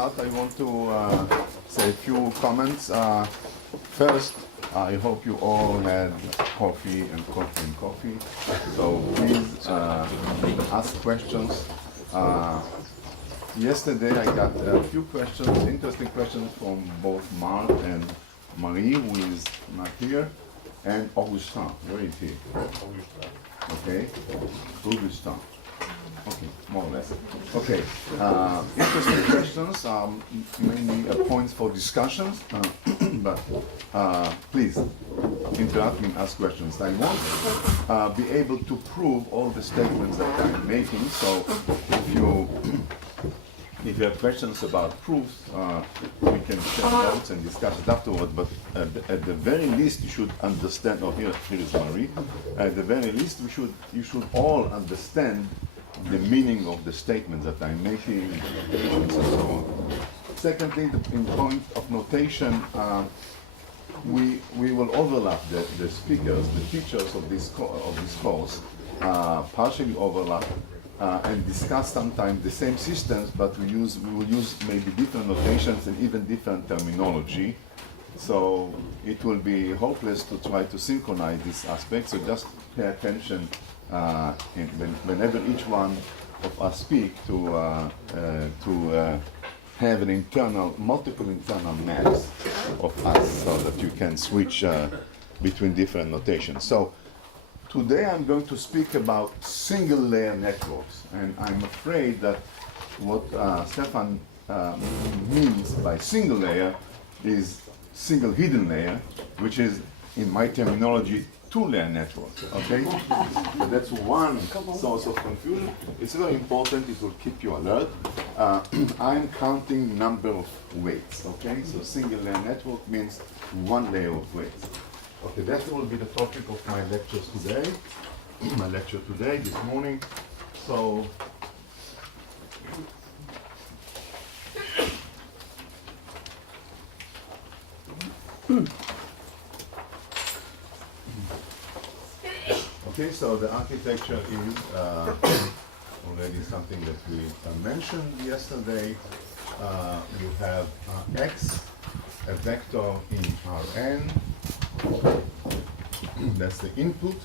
I want to say a few comments. First, I hope you all had coffee and coffee and coffee. So please ask questions. Yesterday I got a few questions, interesting questions from both Mark and Marie, who is not here, and Augustin. Where is he? Okay, Augustin. Okay, more or less. Okay, interesting questions, mainly points for discussions, but please interrupt me and ask questions. I won't be able to prove all the statements that I'm making, so if you have questions about proofs, we can share notes and discuss it afterward, but at the very least you should understand, here is Marie, at the very least you should all understand the meaning of the statements that I'm making, and so on. Secondly, in point of notation, we will overlap the speakers, the teachers of this course, partially overlap and discuss sometimes the same systems, but we will use maybe different notations and even different terminology. So it will be hopeless to try to synchronize this aspect. So just pay attention whenever each one of us speak to have multiple internal maps of us, so that you can switch between different notations. So today I'm going to speak about single layer networks, and I'm afraid that what Stefan means by single layer is single hidden layer, which is, in my terminology, two-layer network, okay? So that's one source of confusion. It's very important, it will keep you alert. I'm counting number of weights, okay? So single layer network means one layer of weights. Okay, that will be the topic of my lectures today, this morning. So, okay, so the architecture is already something that we mentioned yesterday. You have X, a vector in Rn, that's the input,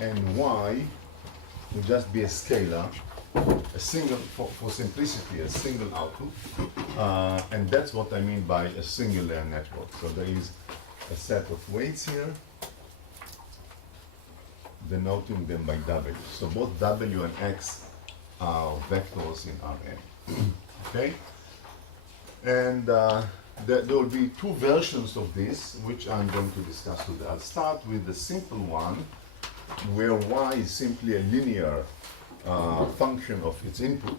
and Y will just be a scalar, a single, for simplicity, a single output, and that's what I mean by a singular network. So there is a set of weights here, denoting them by W. So both W and X are vectors in Rn. Okay? And there will be two versions of this, which I'm going to discuss today. I'll start with the simple one, where Y is simply a linear function of its input.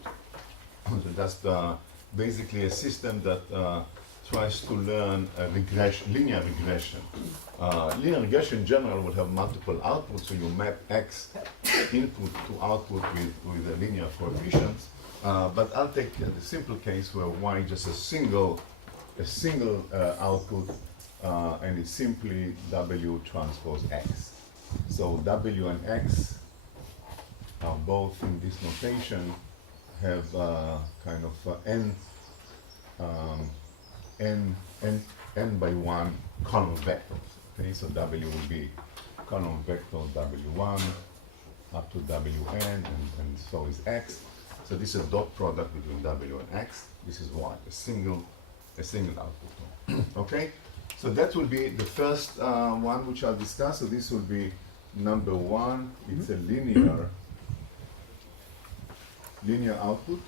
So that's basically a system that tries to learn a linear regression. Linear regression in general will have multiple outputs, so you map X input to output with a linear coefficients. But I'll take the simple case where Y is just a single output, and it's simply W transpose X. So W and X are both in this notation have kind of n by 1 column vectors. Okay, so W will be column vector W1 up to Wn, and so is X. So this is a dot product between W and X. This is Y, a single output. Okay, so that will be the first one which I'll discuss. So this will be number 1. It's a linear output,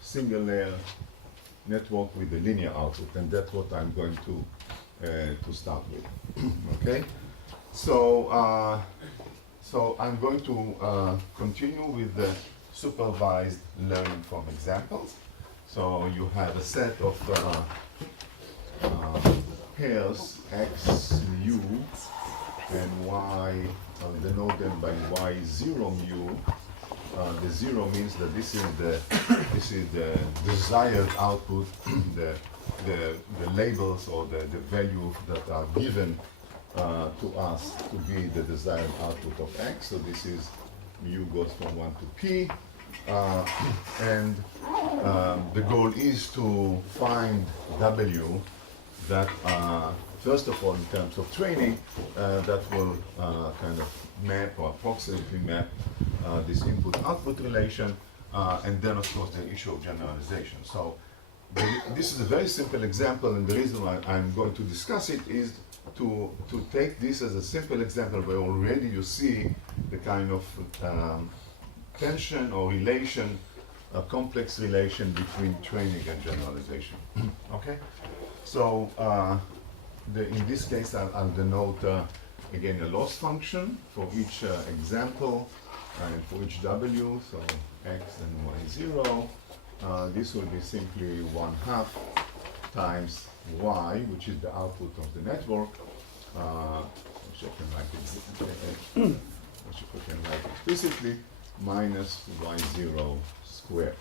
single layer network with a linear output, and that's what I'm going to start with. Okay, so so I'm going to continue with the supervised learning from examples. So you have a set of pairs X mu and Y, denote them by Y0 mu. The 0 means that this is the desired output, the labels or the values that are given to us to be the desired output of X. So this is mu goes from 1 to P, And the goal is to find W that, first of all, in terms of training, that will kind of map or approximately map this input-output relation, and then, of course, the issue of generalization. So this is a very simple example, and the reason why I'm going to discuss it is to take this as a simple example where already you see the kind of tension or relation, a complex relation between training and generalization. Okay? So in this case, I'll denote again a loss function for each example and for each W, so x and y0. This will be simply 1/2 times y, which is the output of the network, which I can write explicitly, minus y0 squared.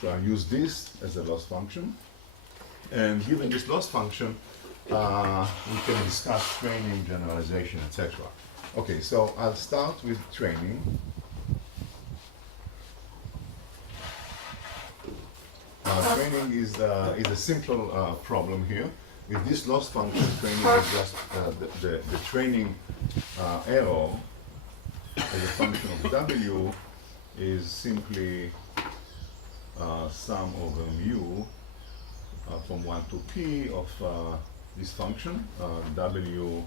So I use this as a loss function, and given this loss function, we can discuss training, generalization, etc. Okay, so I'll start with training. Training is a simple problem here. With this loss function, training is just the training error as a function of W is simply sum over mu from 1 to p of this function, W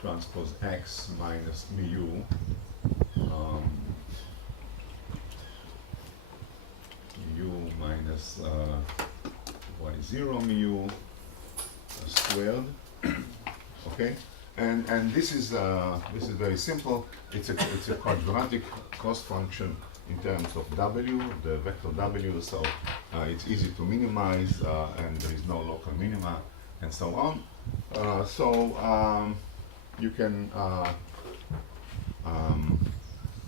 transpose x minus mu, mu minus y0 mu squared. Okay, and this is very simple. It's a quadratic cost function in terms of W, the vector W. So it's easy to minimize, and there is no local minima, and so on. You can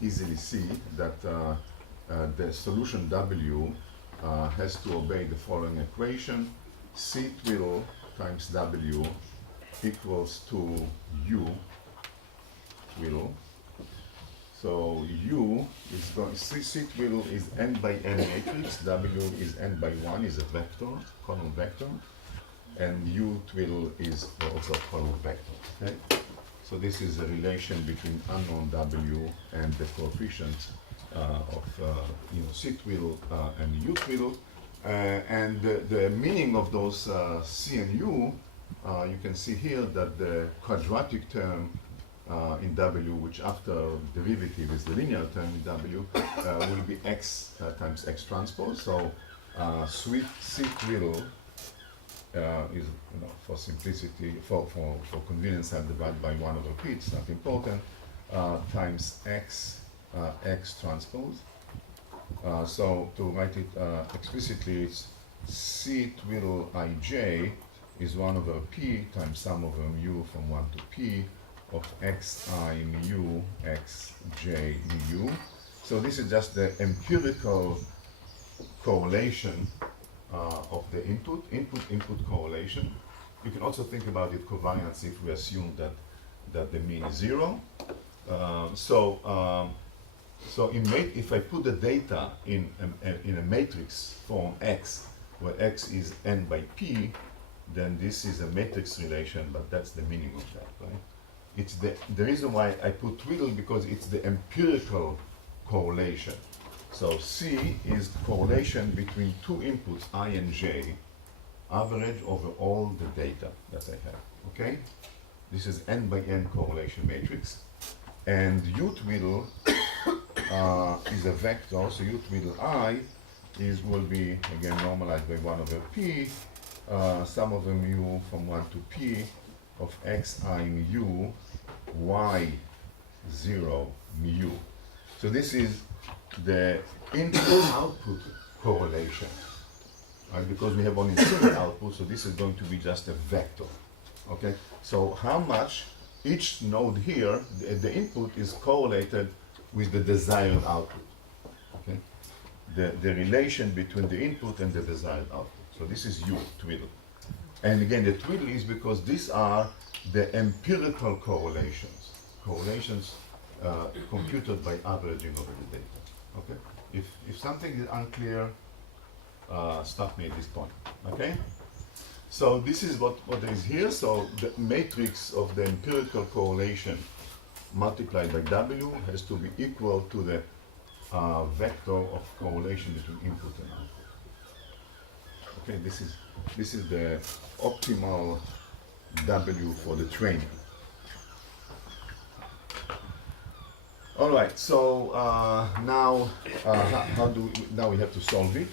easily see that the solution W has to obey the following equation: C twiddle times W equals to U twiddle. So U is going, C twiddle is n by n matrix, W is n by 1, is a vector, column vector, and U twiddle is also a column vector. Okay? So this is a relation between unknown W and the coefficient of C twiddle and U twiddle. And the meaning of those C and U, you can see here that the quadratic term in W, which after derivative is the linear term in W, will be x times x transpose. So C twiddle is, for simplicity, for convenience, I'll divide by 1 over p, it's not important, times x transpose. So to write it explicitly, it's C twiddle ij is 1 over p times sum over mu from 1 to p of xi mu xj mu. So this is just the empirical correlation of the input input correlation. You can also think about it covariance if we assume that the mean is 0. So if I put the data in a matrix form X, where X is n by p, then this is a matrix relation, but that's the meaning of that, right? It's the reason why I put twiddle, because it's the empirical correlation. So C is correlation between two inputs, I and J, average over all the data that I have, okay? This is n by n correlation matrix. And U twiddle is a vector, so U twiddle I will be, again, normalized by 1 over p, sum over mu from 1 to p of xi mu y0 mu. So this is the input-output correlation, right? Because we have only single output, so this is going to be just a vector, okay? So how much each node here, the input is correlated with the desired output, okay? The relation between the input and the desired output. So this is U, twiddle. And again, the twiddle is because these are the empirical correlations computed by averaging over the data, okay? If something is unclear, stop me at this point. Okay? So this is what is here. So the matrix of the empirical correlation multiplied by W has to be equal to the vector of correlation between input and output. Okay, this is the optimal W for the training. All right, so now now we have to solve it.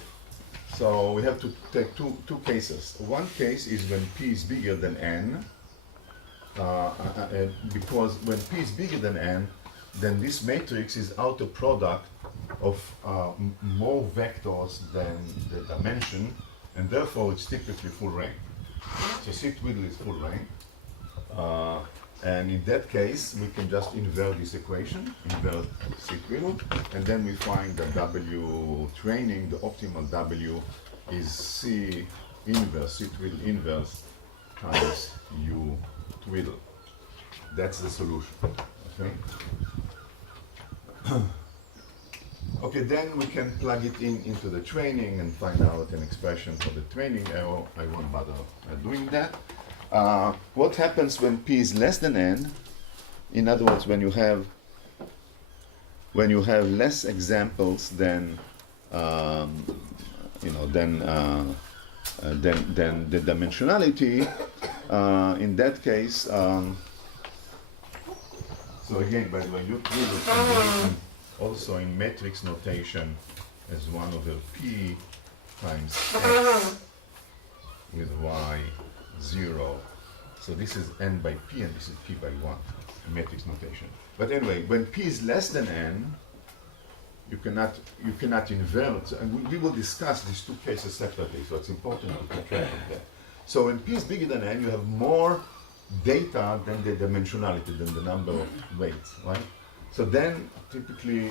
So we have to take two cases. One case is when P is bigger than N, because when P is bigger than N, then this matrix is outer product of more vectors than the dimension, and therefore it's typically full rank. So C-twiddle is full rank. And in that case, we can just invert this equation, invert C-twiddle, and then we find that W training, the optimal W, is C inverse, C-twiddle inverse, times U twiddle. That's the solution. Okay? Okay, then we can plug it into the training and find out an expression for the training error. I won't bother doing that. What happens when P is less than N? In other words, when you have less examples than than the dimensionality. In that case, so again, by the way, you can also in matrix notation as 1 over P times X with Y 0. So this is N by P and this is P by 1 in matrix notation. But anyway, when P is less than N, you cannot invert, and we will discuss these two cases separately, so it's important to keep track of that. So when P is bigger than N, you have more data than the dimensionality, than the number of weights, right? So then, typically,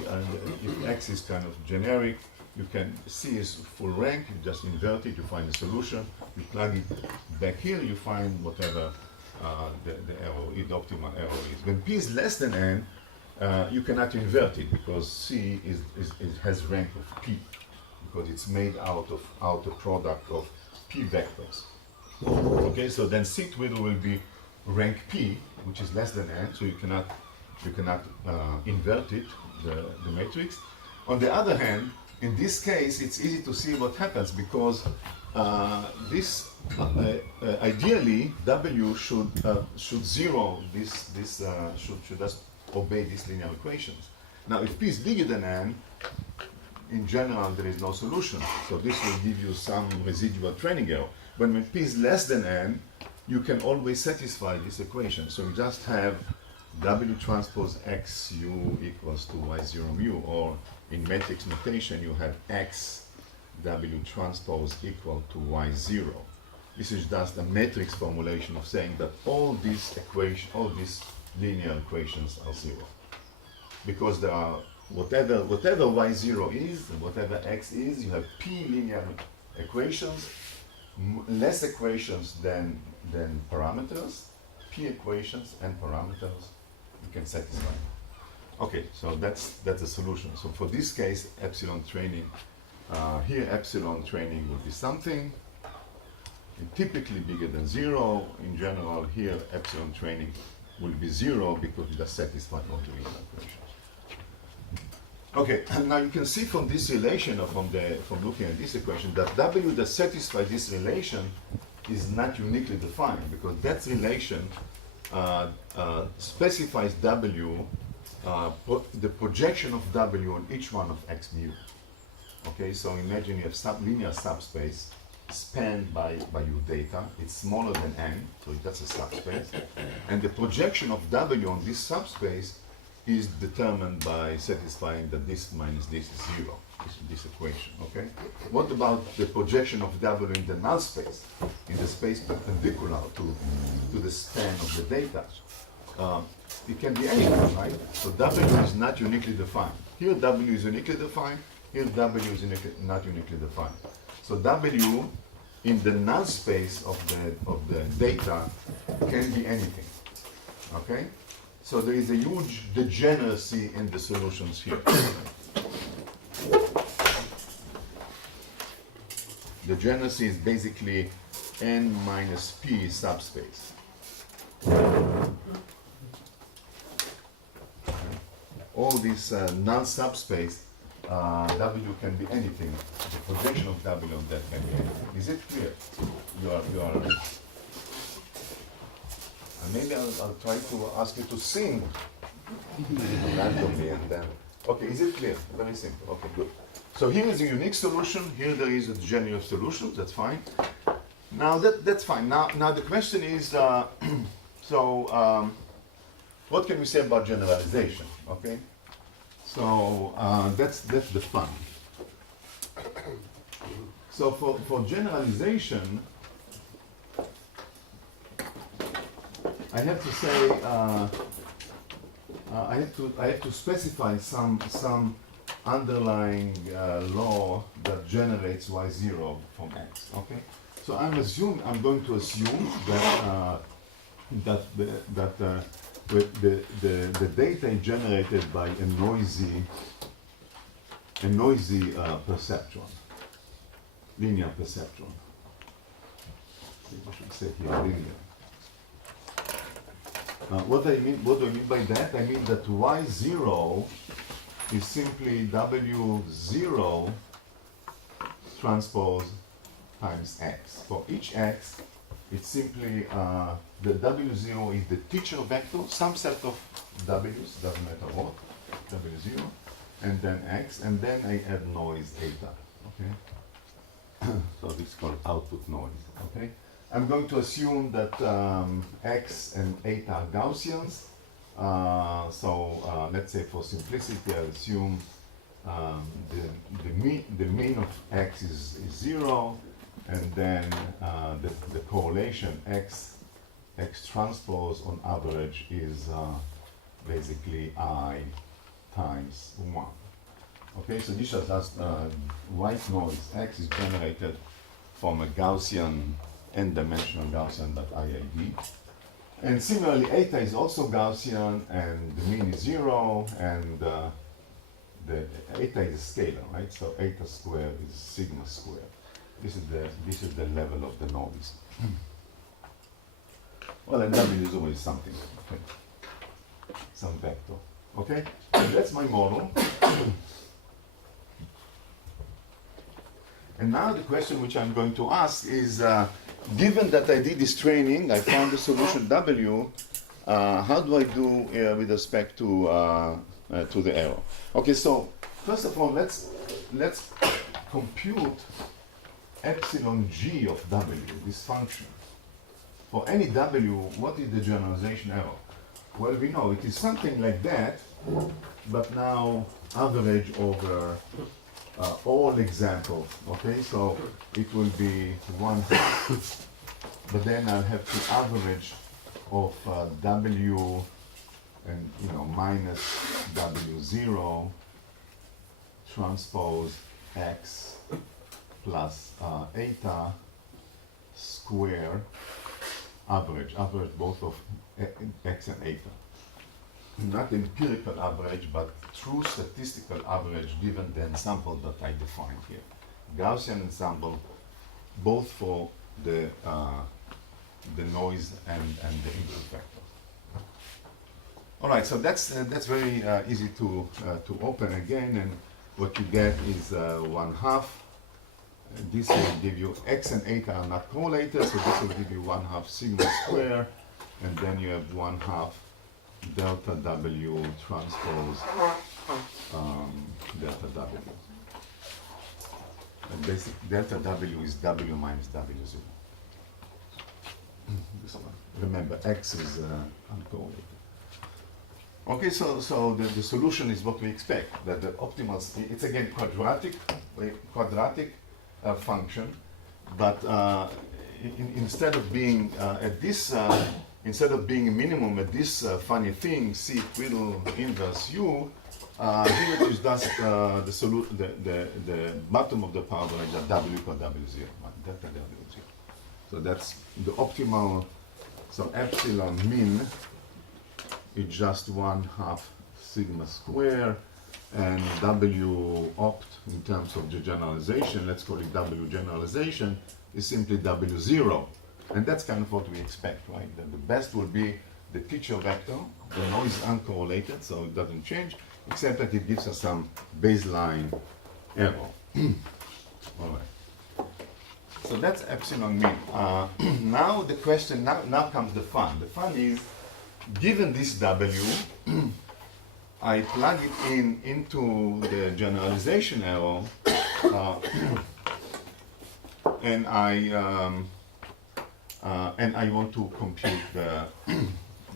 if X is kind of generic, you can C is full rank, you just invert it, you find a solution, you plug it back here, you find whatever the error, the optimal error is. When P is less than N, you cannot invert it because C has rank of P, because it's made out of outer product of P vectors. Okay, so then C-twiddle will be rank P, which is less than N, so you cannot invert it, the matrix. On the other hand, in this case, it's easy to see what happens because ideally W should zero this should just obey these linear equations. Now, if P is bigger than N, in general there is no solution. So this will give you some residual training error. When P is less than N, you can always satisfy this equation. So you just have W transpose X U equals to Y0 mu, or in matrix notation you have X W transpose equal to Y0. This is just a matrix formulation of saying that all these linear equations are zero. Because there are whatever Y0 is and whatever X is, you have P linear equations, less equations than parameters, P equations and parameters you can satisfy. Okay, so that's the solution. So for this case, epsilon training, here epsilon training will be something, and typically bigger than 0. In general, here epsilon training will be 0 because we just satisfy all the linear equations. Okay, and now you can see from this relation, or from looking at this equation, that W that satisfies this relation is not uniquely defined, because that relation specifies W, the projection of W on each one of X mu. Okay, so imagine you have linear subspace spanned by your data. It's smaller than N, so that's a subspace. And the projection of W on this subspace is determined by satisfying that this minus this is 0, this equation, okay? What about the projection of W in the null space, in the space perpendicular to the span of the data? It can be anything, right? So W is not uniquely defined. Here W is uniquely defined, here W is not uniquely defined. So W in the null space of the data can be anything, okay? So there is a huge degeneracy in the solutions here. The generacy is basically n minus p subspace. All this null subspace, W can be anything. The projection of W on that can be anything. Is it clear? You are. Maybe I'll try to ask you to sing randomly and then. Okay, is it clear? Very simple. Okay, good. So here is a unique solution. Here there is a general solution. That's fine. Now that's fine. Now the question is, what can we say about generalization? Okay. So that's the fun. So for generalization, I have to say I have to specify some underlying law that generates y0 from x. Okay. So I'm going to assume that the data is generated by a noisy perceptron, linear perceptron. I should say here linear. What do I mean by that? I mean that y0 is simply w0 transpose times x. For each x, it's simply the w0 is the teacher vector, some set of w's, doesn't matter what, w0, and then x, and then I add noise eta. Okay. So this is called output noise. Okay. I'm going to assume that x and eta are Gaussians. Let's say for simplicity, I'll assume the mean of x is 0, and then the correlation x transpose on average is basically I times 1. Okay, so this is just white noise. X is generated from a Gaussian, n-dimensional Gaussian IID. And similarly, eta is also Gaussian, and the mean is 0, and the eta is a scalar, right? So eta squared is sigma squared. This is the level of the noise. Well, and W is always something, okay? Some vector. Okay? So that's my model. And now the question which I'm going to ask is, given that I did this training, I found the solution W, how do I do with respect to the error? Okay, so first of all, let's compute epsilon g of W, this function. For any W, what is the generalization error? Well, we know it is something like that, but now average over all examples. Okay, so it will be 1/2, but then I'll have to average of W and minus W0 transpose x plus eta square average both of x and eta. Not empirical average, but true statistical average given the ensemble that I defined here. Gaussian ensemble, both for the noise and the input vector. All right, so that's very easy to open again, and what you get is 1/2. This will give you x and eta are not correlated, so this will give you 1/2 sigma square, and then you have 1/2 delta W transpose delta W. And basic delta W is W minus W0. This one. Remember, x is uncorrelated. Okay, so the solution is what we expect, that the optimal, it's again quadratic function, but instead of being at this, instead of being a minimum at this funny thing, C twiddle inverse U, here it is just the bottom of the power range at W equal W0, delta W0. So that's the optimal, so epsilon min is just 1/2 sigma square and W opt in terms of the generalization, let's call it W generalization, is simply W0. And that's kind of what we expect, right? That the best will be the teacher vector. The noise is uncorrelated, so it doesn't change, except that it gives us some baseline error. All right. So that's epsilon mean. Now the question, now comes the fun. The fun is, given this W, I plug it into the generalization error, and I want to compute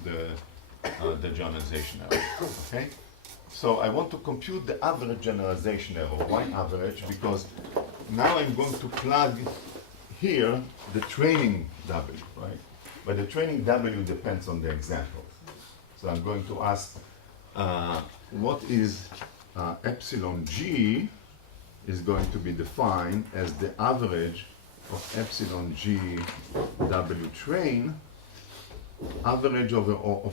the generalization error. Okay, so I want to compute the average generalization error. Why average? Because now I'm going to plug here the training W, right? But the training W depends on the example. So I'm going to ask what is epsilon G is going to be defined as the average of epsilon G W train, average of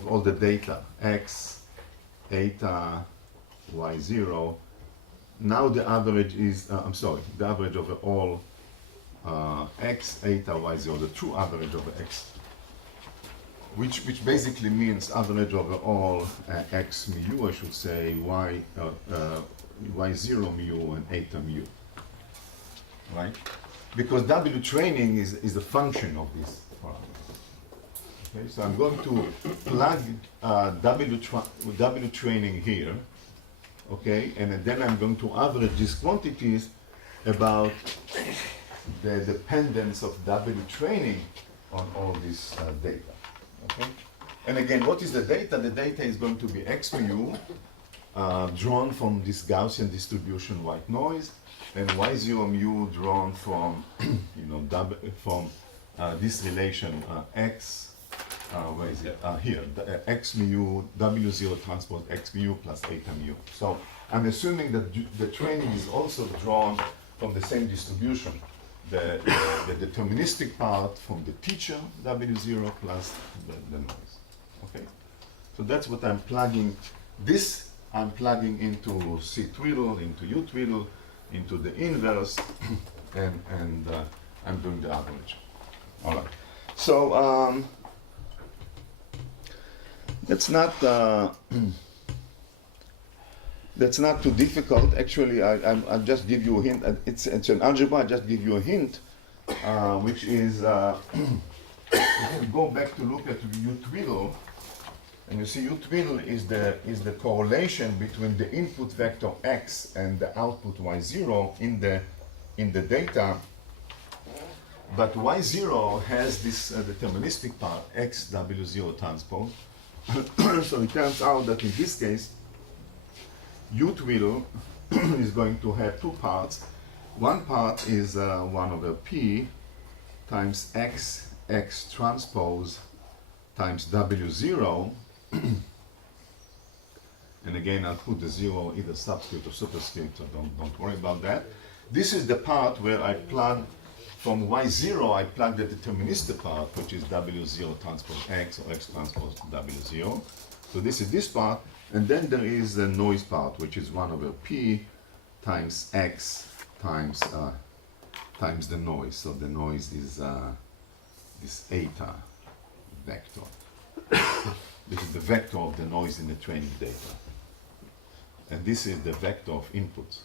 all the data, X, eta, Y0. Now the average is, the average over all X, eta, Y0, the true average over X, which basically means average over all X mu, I should say, Y0 mu and eta mu, right? Because W training is a function of this parameter. Okay, so I'm going to plug W training here, okay, and then I'm going to average these quantities about the dependence of W training on all this data. Okay, and again, what is the data? The data is going to be X mu drawn from this Gaussian distribution white noise, and Y0 mu drawn from from this relation X. Where is it? Here, X mu W0 transpose X mu plus eta mu. So I'm assuming that the training is also drawn from the same distribution. The deterministic part from the teacher W0 plus the noise. Okay, so that's what I'm plugging. This I'm plugging into C twiddle, into U twiddle, into the inverse, and I'm doing the average. All right. So that's not too difficult. Actually, I'll just give you a hint. It's an algebra. I just give you a hint, which is if you go back to look at U twiddle, and you see U twiddle is the correlation between the input vector X and the output Y0 in the data. But Y0 has this deterministic part X W0 transpose. So it turns out that in this case, U twiddle is going to have two parts. One part is 1 over P times X transpose times W0. And again, I'll put the 0 either subscript or superscript, so don't worry about that. This is the part where I plug from Y0, I plug the deterministic part, which is W0 transpose X or X transpose W0. So this is this part. And then there is the noise part, which is 1 over P times X times the noise. So the noise is this eta vector. This is the vector of the noise in the training data. And this is the vector of inputs,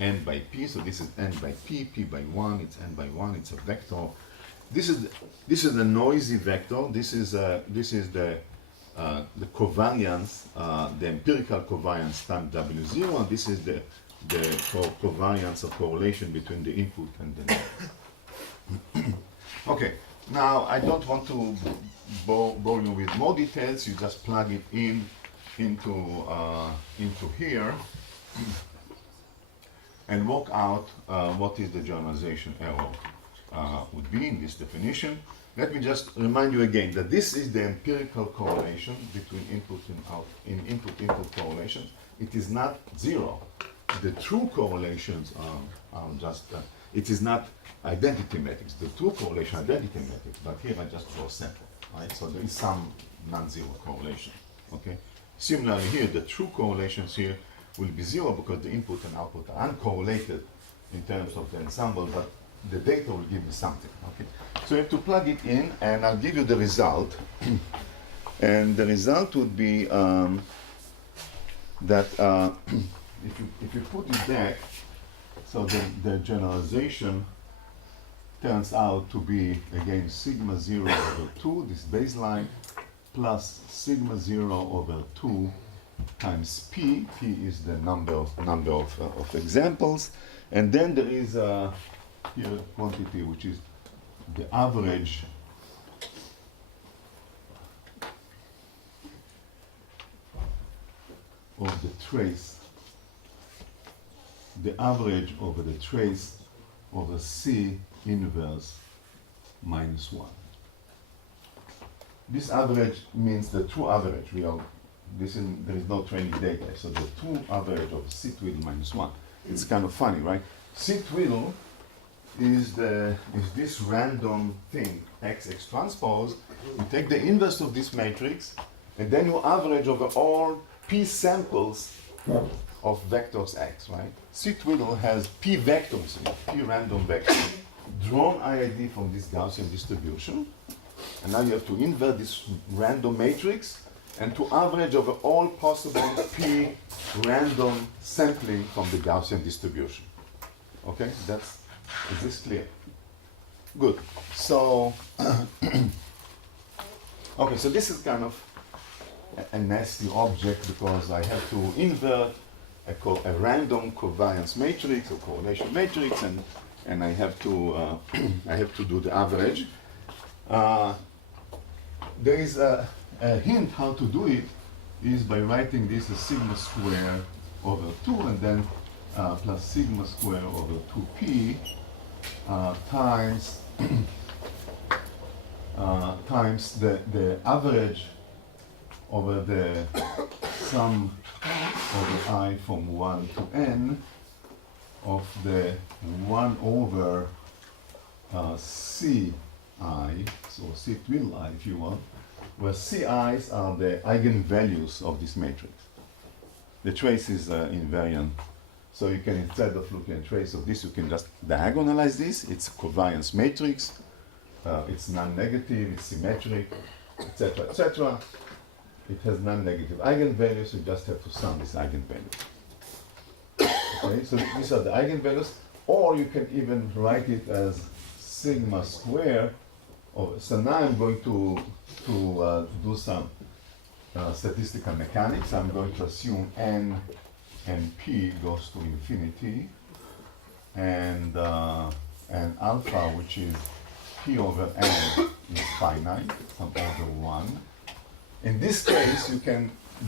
n by p. So this is n by p, p by 1, it's n by 1, it's a vector. This is the noisy vector. This is the covariance, the empirical covariance times W0, and this is the covariance or correlation between the input and the noise. Okay, now I don't want to bore you with more details. You just plug it into here and work out what is the generalization error would be in this definition. Let me just remind you again that this is the empirical correlation between input and out in input correlation. It is not zero. The true correlations are just it is not identity matrix. The true correlation identity matrix, but here I just draw a sample, right? So there is some non-zero correlation. Okay. Similarly here, the true correlations here will be 0 because the input and output are uncorrelated in terms of the ensemble, but the data will give me something. Okay, so you have to plug it in, and I'll give you the result. And the result would be that if you put it back, so the generalization turns out to be again sigma 0 over 2, this baseline, plus sigma 0 over 2 times p. P is the number of examples, and then there is here a quantity which is the average of the trace, the average over the trace over C inverse minus 1. This average means the true average. There is no training data, so the true average of C twiddle minus 1. It's kind of funny, right? C twiddle is this random thing, x transpose. You take the inverse of this matrix, and then you average over all p samples of vectors x, right? C twiddle has p vectors, p random vectors, drawn IID from this Gaussian distribution. And now you have to invert this random matrix and to average over all possible p random sampling from the Gaussian distribution. Okay, is this clear? Good. So, okay, so this is kind of a nasty object because I have to invert a random covariance matrix or correlation matrix, and I have to do the average. There is a hint how to do it is by writing this as sigma square over 2 and then plus sigma square over 2p times times the average over the sum over I from 1 to n of the 1 over Ci, so C twiddle I if you want, where Ci's are the eigenvalues of this matrix. The trace is invariant. So you can, instead of looking at trace of this, you can just diagonalize this. It's a covariance matrix. It's non-negative, it's symmetric, etc., etc. It has non-negative eigenvalues. You just have to sum these eigenvalues. Okay, so these are the eigenvalues. Or you can even write it as sigma square. So now I'm going to do some statistical mechanics. I'm going to assume n and p goes to infinity, and alpha, which is p over n, is finite, some order 1. In this case,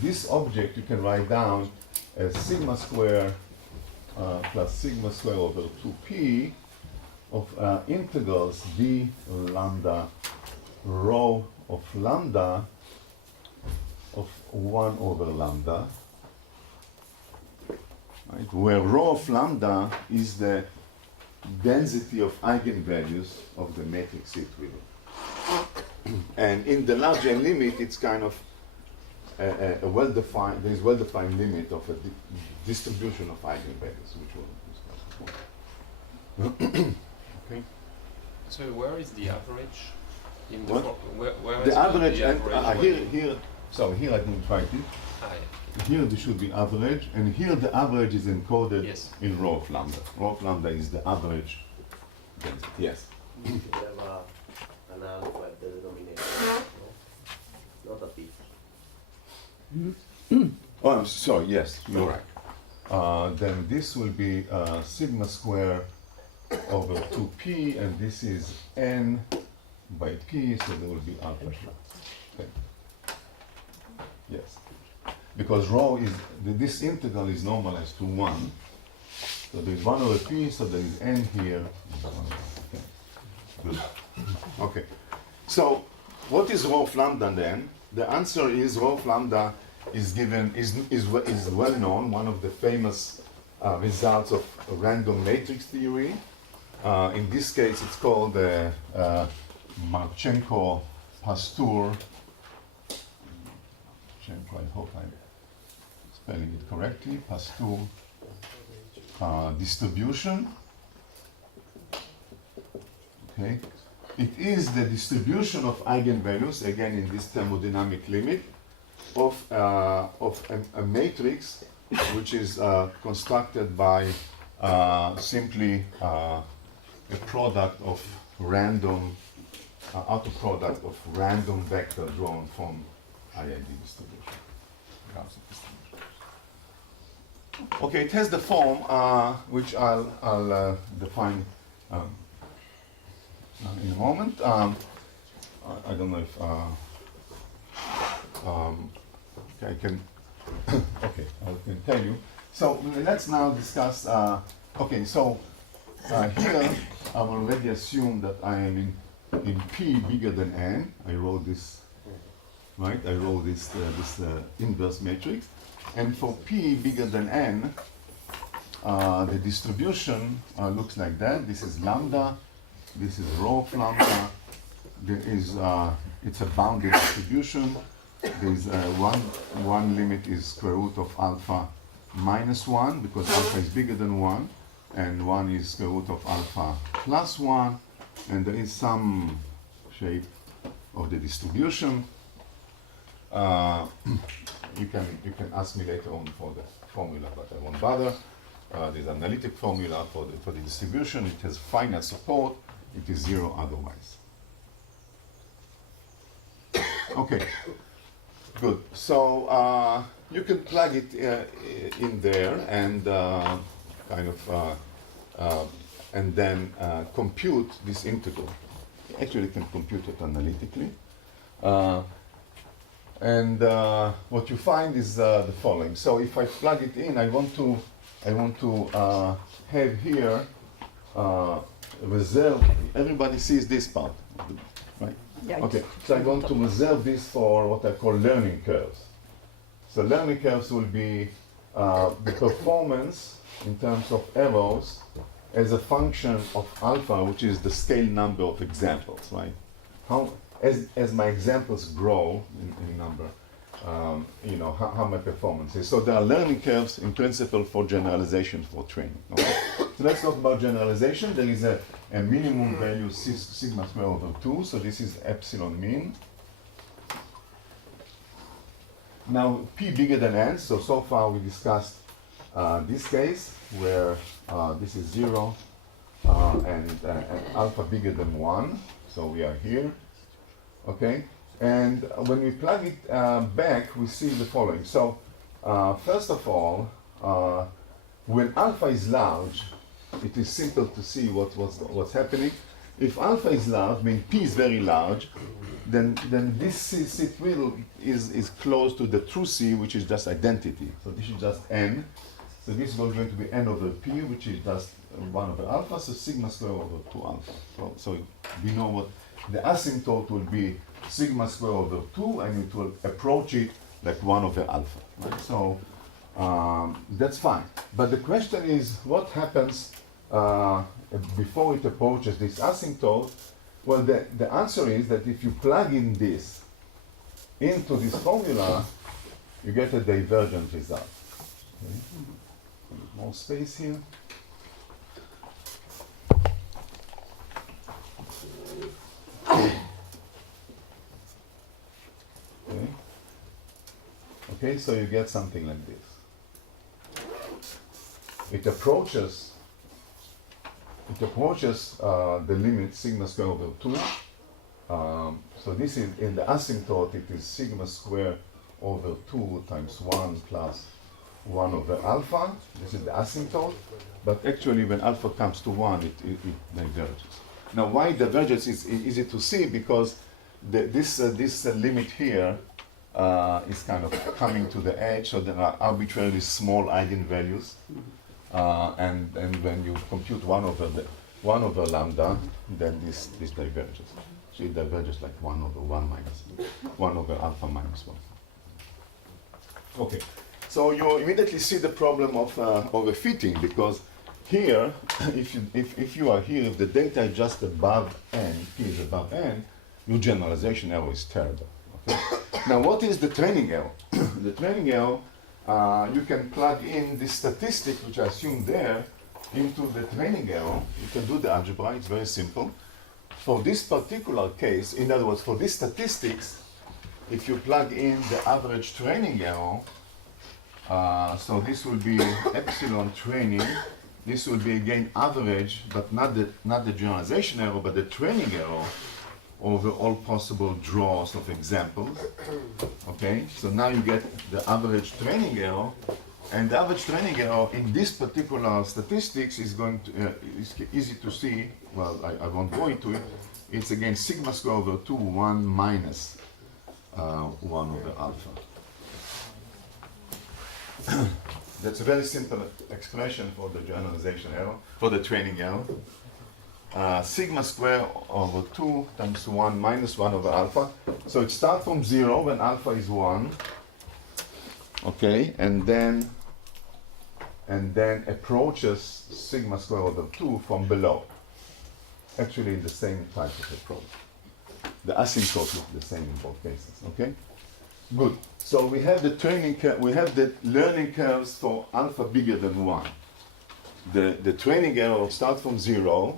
this object you can write down as sigma square plus sigma square over 2p of integrals d lambda rho of lambda of 1 over lambda, right, where rho of lambda is the density of eigenvalues of the matrix C twiddle. And in the large n limit, it's kind of a well-defined, there is well-defined limit of a distribution of eigenvalues, which we'll discuss before. Okay. So where is the average? In the what? Where the is average, the average here, sorry, here I didn't write it. yeah. Here there should be average, and here the average is encoded Yes. in rho of lambda. Rho of lambda is the average density. Yes. You have an alpha at the denominator, no? Not a p. Oh, I'm sorry, yes, you're right. Then this will be sigma square over 2p, and this is n by p, so there will be alpha here. Okay. Yes. Because rho is, this integral is normalized to 1. So there is 1 over p, so there is n here. Okay. Good. Okay. So what is rho of lambda then? The answer is rho of lambda is given, is well known, one of the famous results of random matrix theory. In this case, it's called the Marchenko-Pastur. I hope I'm spelling it correctly, +2 distribution. Okay, it is the distribution of eigenvalues, again in this thermodynamic limit, of a matrix which is constructed by simply a product of random, outer product of random vector drawn from IID distribution. Okay, it has the form which I'll define in a moment. I don't know if okay, I can. Okay, I can tell you. So let's now discuss. Okay, so here I've already assumed that I am in P bigger than n. I wrote this, right? I wrote this inverse matrix, and for P bigger than n, the distribution looks like that. This is lambda. This is rho of lambda. There is it's a bounded distribution. There's one limit is square root of alpha minus 1 because alpha is bigger than 1, and 1 is square root of alpha plus 1, and there is some shape of the distribution. You can ask me later on for the formula, but I won't bother. There's an analytic formula for the distribution. It has finite support. It is 0 otherwise. Okay. Good. So you can plug it in there and kind of and then compute this integral. Actually, you can compute it analytically. And what you find is the following. So if I plug it in, I want to have here reserve. Everybody sees this part, right? Yeah, Okay, so I want to reserve this for what I call learning curves. So learning curves will be the performance in terms of errors as a function of alpha, which is the scale number of examples, right? As my examples grow in number, you know, how my performance is. So there are learning curves in principle for generalization for training. Okay? So let's talk about generalization. There is a minimum value sigma square over 2, so this is epsilon mean. Now p bigger than n, so far we discussed this case where this is 0 and alpha bigger than 1, so we are here, okay? And when we plug it back, we see the following. So first of all, when alpha is large, it is simple to see what's happening. If alpha is large, I mean p is very large, then this C twiddle is close to the true C, which is just identity. So this is just n. So this is going to be n over p, which is just 1 over alpha, so sigma square over 2 alpha. So we know what the asymptote will be, sigma square over 2, and it will approach it like 1 over alpha. Right? So that's fine. But the question is, what happens before it approaches this asymptote? Well, the answer is that if you plug in this into this formula, you get a divergent result. Okay. More space here. Okay, so you get something like this. It approaches the limit sigma square over 2. So this is in the asymptote, it is sigma square over 2 times 1 plus 1 over alpha. This is the asymptote. But actually, when alpha comes to 1, it diverges. Now, why divergence is easy to see, because this limit here is kind of coming to the edge, so there are arbitrarily small eigenvalues. And when you compute 1 over lambda, then this diverges. So it diverges like 1 over 1 minus 1 over alpha minus 1. Okay, so you immediately see the problem of overfitting, because here, if you are here, if the data is just above n, p is above n, your generalization error is terrible. Okay? Now, what is the training error? The training error you can plug in this statistic, which I assume there, into the training error. You can do the algebra, it's very simple. For this particular case, in other words, for these statistics, if you plug in the average training error, so this will be epsilon training, this will be again average, but not the generalization error, but the training error over all possible draws of examples. Okay, so now you get the average training error, and the average training error in this particular statistics is going to is easy to see. Well, I won't go into it. It's again sigma square over 2, 1 minus 1 over alpha. That's a very simple expression for the generalization error, for the training error. Sigma square over 2 times 1 minus 1 over alpha. So it starts from 0 when alpha is 1. Okay, and then approaches sigma square over 2 from below. Actually, the same type of approach. The asymptote is the same in both cases. Okay, good. So we have the training we have the learning curves for alpha bigger than 1. The training error starts from 0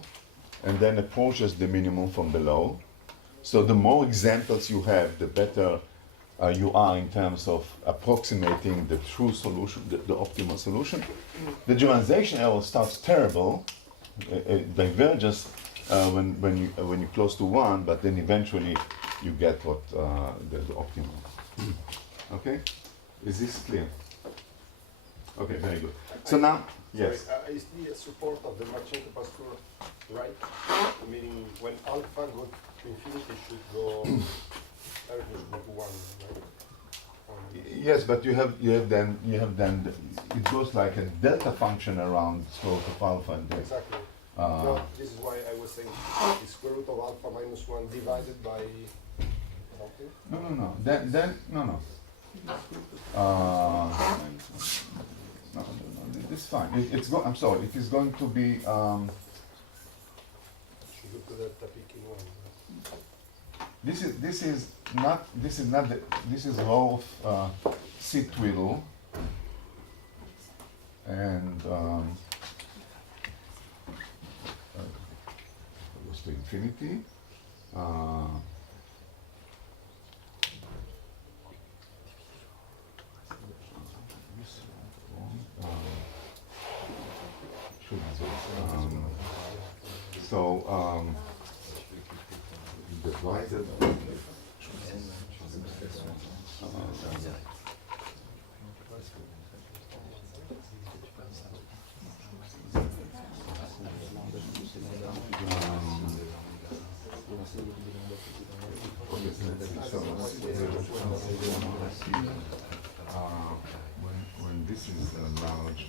and then approaches the minimum from below. So the more examples you have, the better you are in terms of approximating the true solution, the optimal solution. The generalization error starts terrible. It diverges when you're close to 1, but then eventually you get what the optimal. Okay, is this clear? Okay, very good. So now, yes. Sorry, is the support of the Marchenko-Pastur right? Meaning when alpha goes to infinity, should go everything should go to 1, right? Yes, but you have then it goes like a delta function around square root of alpha and then. Exactly. No, this is why I was saying the square root of alpha minus 1 divided by something. No. Then no. No, this is fine. I'm sorry. It is going to be. Should go to the topic in 1. This is row of C twiddle, and goes to infinity. Divided. When this is large.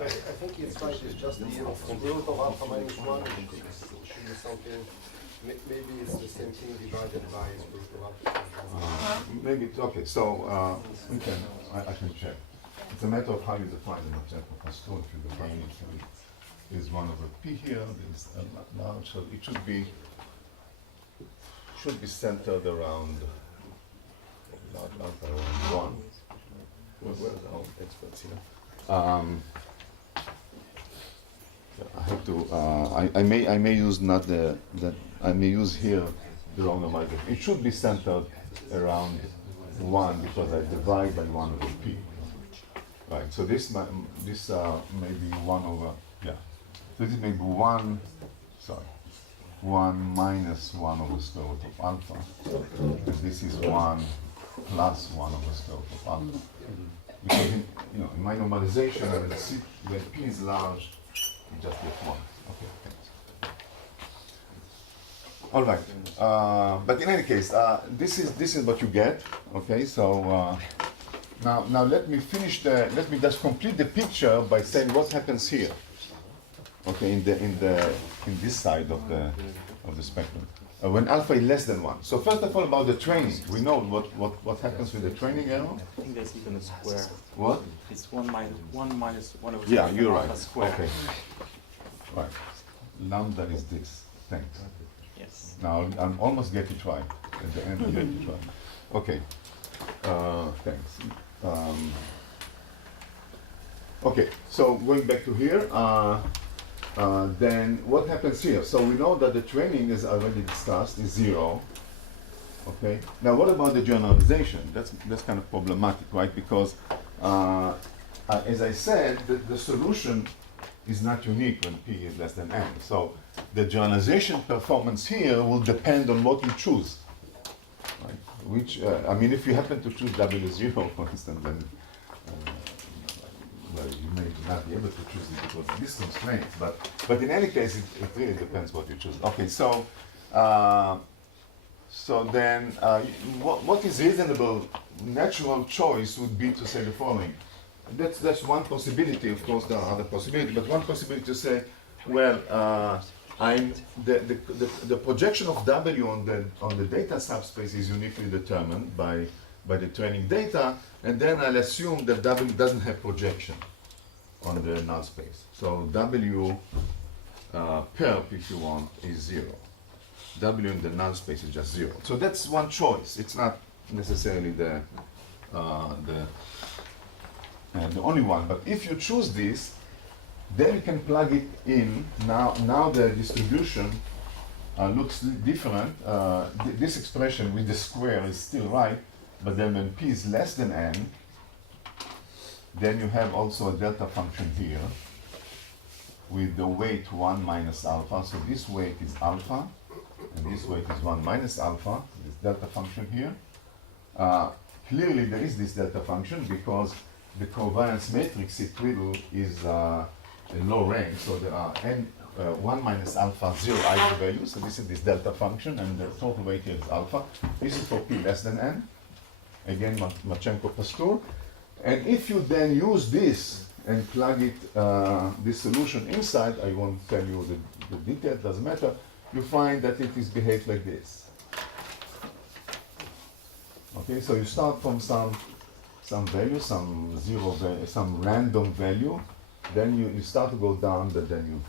I think it's right, it's just the root of alpha minus 1 should be something, maybe it's the same thing divided by square root of alpha. Maybe, okay, so I can check. It's a matter of how you define the Marchenko-Pastur. If you define it, is 1 over p here, is large, so it should be centered around large alpha around 1. Where's our experts here? I have to. I may use not the I may use here the wrong number. It should be centered around 1 because I divide by 1 over p. Right. So this may be 1 over So this may be 1. Sorry. 1 minus 1 over square root of alpha. And this is 1 plus 1 over square root of alpha. Because in my normalization, when p is large, you just get 1. Okay, thanks. All right. But in any case, this is what you get. Okay. So now let me just complete the picture by saying what happens here. Okay, in this side of the spectrum. When alpha is less than 1. So first of all, about the training, we know what happens with the training error. I think there's even a square. What? It's 1 minus 1 over Yeah, you're right. square. Okay. Right. Lambda is this. Thanks. Yes. Now I'll almost get it right. at the end here. Okay, thanks. Okay, so going back to here, then what happens here? So we know that the training, is already discussed, is 0. Okay. Now, what about the generalization? That's kind of problematic, right? Because, as I said, the solution is not unique when p is less than n. So the generalization performance here will depend on what you choose. Right? Which, I mean, if you happen to choose W0, for instance, then well, you may not be able to choose it because of this constraint. But in any case, it really depends what you choose. Okay, so. So then, what is reasonable natural choice would be to say the following. That's one possibility. Of course, there are other possibilities, but one possibility to say, well, the projection of W on the data subspace is uniquely determined by the training data, and then I'll assume that W doesn't have projection on the null space. So W perp, if you want, is 0. W in the null space is just 0. So that's one choice. It's not necessarily the only one. But if you choose this, then you can plug it in. Now the distribution looks different. This expression with the square is still right, but then when p is less than n, then you have also a delta function here with the weight 1 minus alpha. So this weight is alpha. And this weight is 1 minus alpha, this delta function here. Clearly there is this delta function because the covariance matrix C twiddle is a low rank, so there are n 1 minus alpha 0 eigenvalues. So this is this delta function, and the total weight here is alpha. This is for p less than n. Again, Marchenko-Pastur. And if you then use this and plug it, this solution inside, I won't tell you the detail, doesn't matter. You find that it is behaved like this. Okay, so you start from some value, some zero value, some random value, then you start to go down, but then you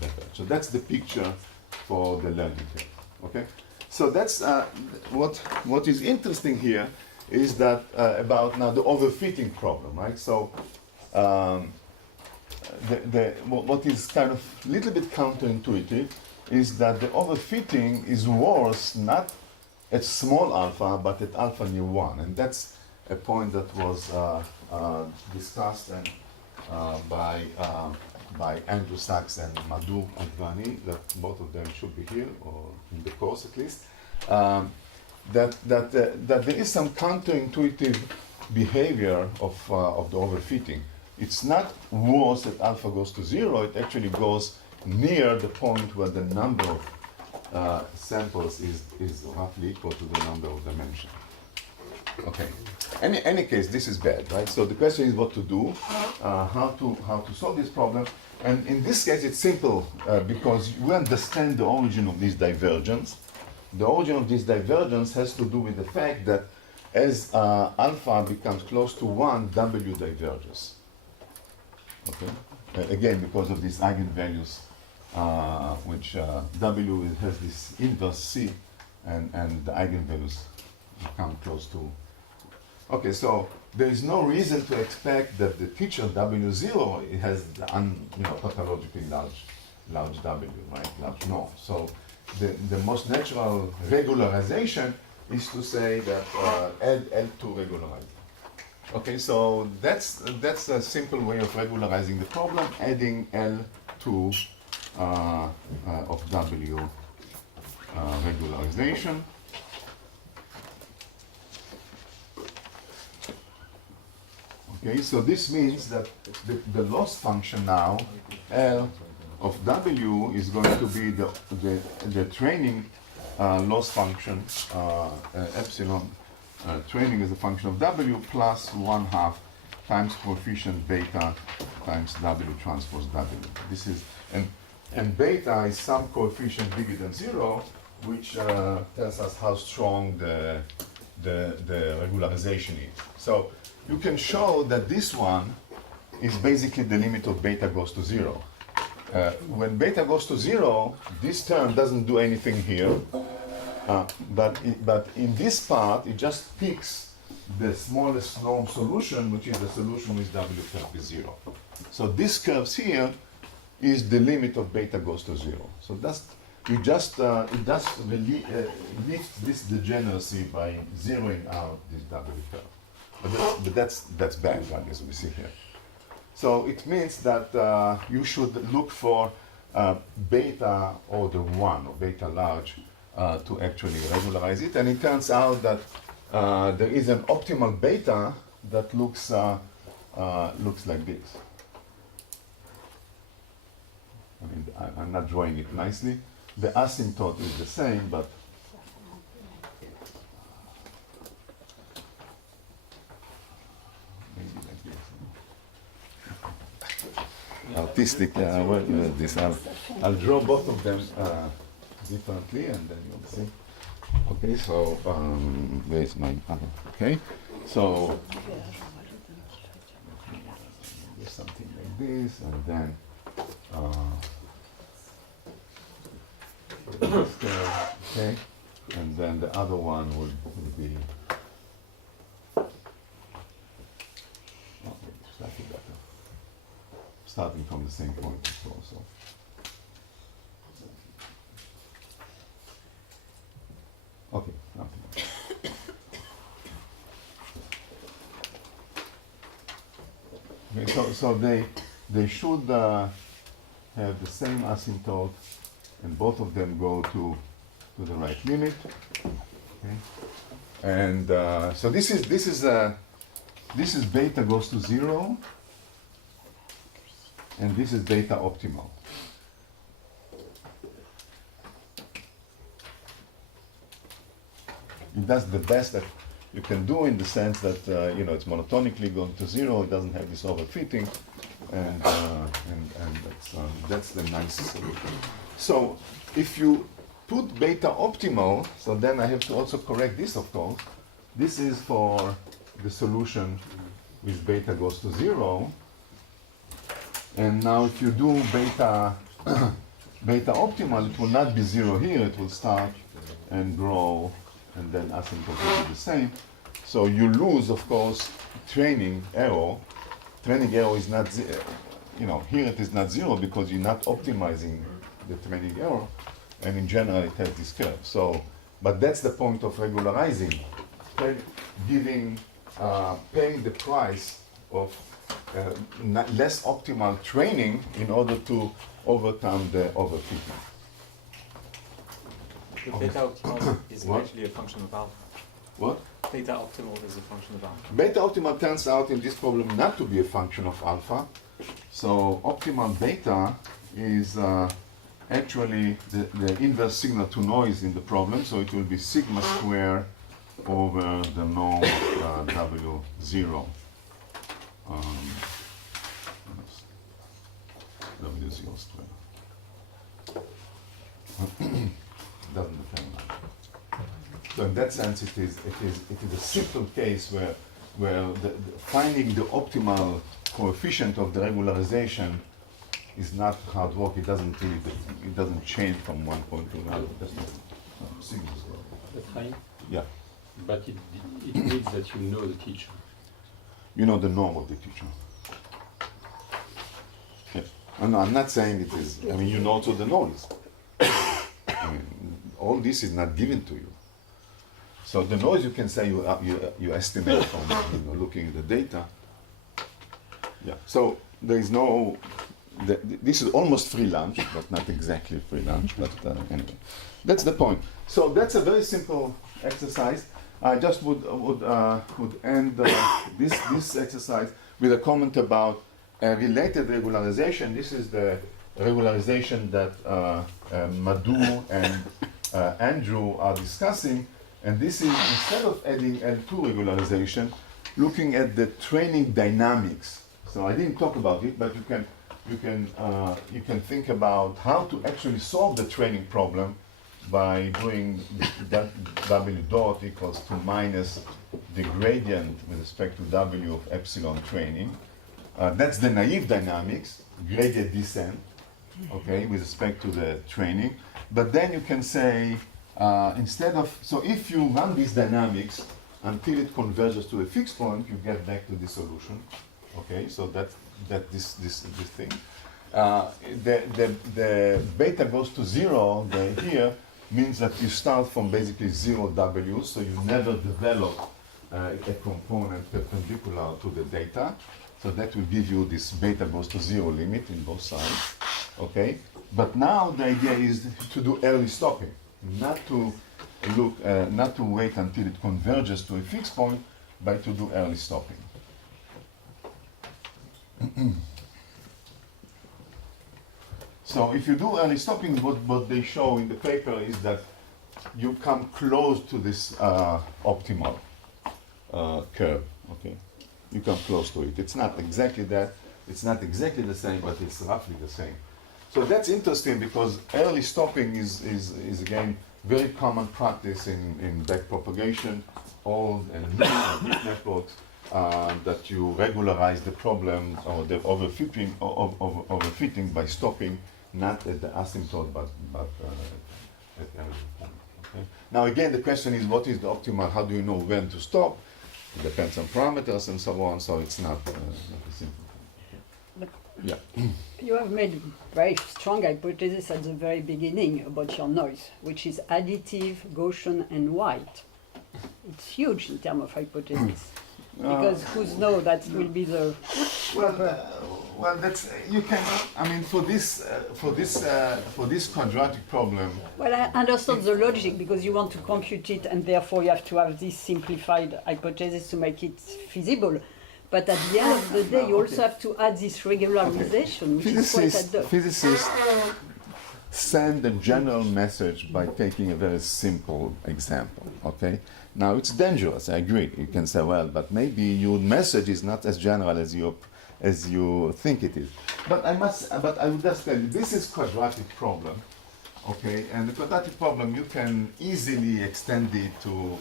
get that. So that's the picture for the learning curve. Okay, so that's what is interesting here is that about now the overfitting problem, right? So what is kind of a little bit counterintuitive is that the overfitting is worse not at small alpha, but at alpha near 1. And that's a point that was discussed and, by Andrew Sachs and Madhu Advani, that both of them should be here, or in the course at least, that there is some counterintuitive behavior of the overfitting. It's not worse at alpha goes to 0, it actually goes near the point where the number of samples is roughly equal to the number of dimensions. Okay. Any case, this is bad, right? So the question is what to do, how to solve this problem. And in this case, it's simple because we understand the origin of this divergence. The origin of this divergence has to do with the fact that as alpha becomes close to 1, W diverges. Okay. Again, because of these eigenvalues, which W has this inverse C, and the eigenvalues come close to. Okay, so there is no reason to expect that the feature W0 it has the pathologically large W, right? Large norm. So the most natural regularization is to say that add L2 regularize. Okay, so that's a simple way of regularizing the problem, adding L2 of W regularization. Okay, so this means that the loss function now, L of W, is going to be the training loss function, epsilon training is a function of W plus 1/2 times coefficient beta times W transpose W. This is, and beta is some coefficient bigger than 0, which tells us how strong the regularization is. So you can show that this one is basically the limit of beta goes to 0. When beta goes to 0, this term doesn't do anything here. But in this part, it just picks the smallest norm solution, which is the solution with W curve is 0. So this curves here is the limit of beta goes to 0. So it just lifts this degeneracy by zeroing out this W curve. But that's bad, as we see here. So it means that you should look for beta order 1 or beta large to actually regularize it. And it turns out that there is an optimal beta that looks like this. I mean, I'm not drawing it nicely. The asymptote is the same, but maybe like this. Artistic, this. I'll draw both of them differently, and then you'll see. Okay, so where's my other? Okay, so do something like this, and then. Okay, and then the other one would be slightly better, starting from the same point as well. So. Okay, nothing. Okay, so they should have the same asymptote, and both of them go to the right limit. Okay. And so this is beta goes to 0, and this is beta optimal. It does the best that you can do in the sense that it's monotonically going to 0. It doesn't have this overfitting, and that's the nice solution. So if you put beta optimal, so then I have to also correct this, of course. This is for the solution with beta goes to 0. And now if you do beta beta optimal, it will not be 0 here. It will start and grow, and then asymptote will be the same. So you lose, of course, training error. Training error is not, here it is not 0 because you're not optimizing the training error, and in general it has this curve. So, but that's the point of regularizing, paying the price of less optimal training in order to overcome the overfitting. The beta optimal is What? actually a function of alpha. What? Beta optimal is a function of alpha. Beta optimal turns out in this problem not to be a function of alpha. So optimal beta is actually the inverse signal to noise in the problem. So it will be sigma square over the norm of W0. W0 square. Doesn't depend on that. So in that sense, it is a simple case where finding the optimal coefficient of the regularization is not hard work. It doesn't change from one point to another. That's not sigma square. That's fine. Yeah. But it means that you know the teacher. You know the norm of the teacher. Yes. And I'm not saying it is. I mean, you know also the noise. I mean, all this is not given to you. So the noise you can say you estimate from looking at the data. Yeah. So there is no. This is almost free lunch, but not exactly free lunch. But anyway, that's the point. So that's a very simple exercise. I just would end this exercise with a comment about related regularization. This is the regularization that Madhu and Andrew are discussing, and this is, instead of adding L2 regularization, looking at the training dynamics. So I didn't talk about it, but you can think about how to actually solve the training problem by doing that W dot equals to minus the gradient with respect to W of epsilon training. That's the naive dynamics, gradient descent, okay, with respect to the training. But then you can say instead of, so if you run these dynamics until it converges to a fixed point, you get back to this solution. Okay, so this thing. The beta goes to 0 here means that you start from basically 0 W, so you never develop a component perpendicular to the data. So that will give you this beta goes to 0 limit in both sides. Okay, but now the idea is to do early stopping, not to wait until it converges to a fixed point, but to do early stopping. So if you do early stopping, what they show in the paper is that you come close to this optimal curve. Okay, you come close to it. It's not exactly that. It's not exactly the same, but it's roughly the same. So that's interesting because early stopping is again very common practice in backpropagation, old and new deep networks. That you regularize the problem or the overfitting by stopping, not at the asymptote, but at early point. Okay? Now again, the question is, what is the optimal? How do you know when to stop? It depends on parameters and so on. So it's not a simple. But Yeah. you have made very strong hypothesis at the very beginning about your noise, which is additive, Gaussian, and white. It's huge in terms of hypothesis. Because who knows that will be the Well, that's you can. I mean, for this quadratic problem. well, I understand the logic because you want to compute it and therefore you have to have this simplified hypothesis to make it feasible. But at the end of the day, you also have to add this regularization, which is quite ad hoc. Physicists send a general message by taking a very simple example. Okay. Now it's dangerous. I agree. You can say, well, but maybe your message is not as general as you think it is. But I would just tell you, this is quadratic problem. Okay, and the quadratic problem you can easily extend it to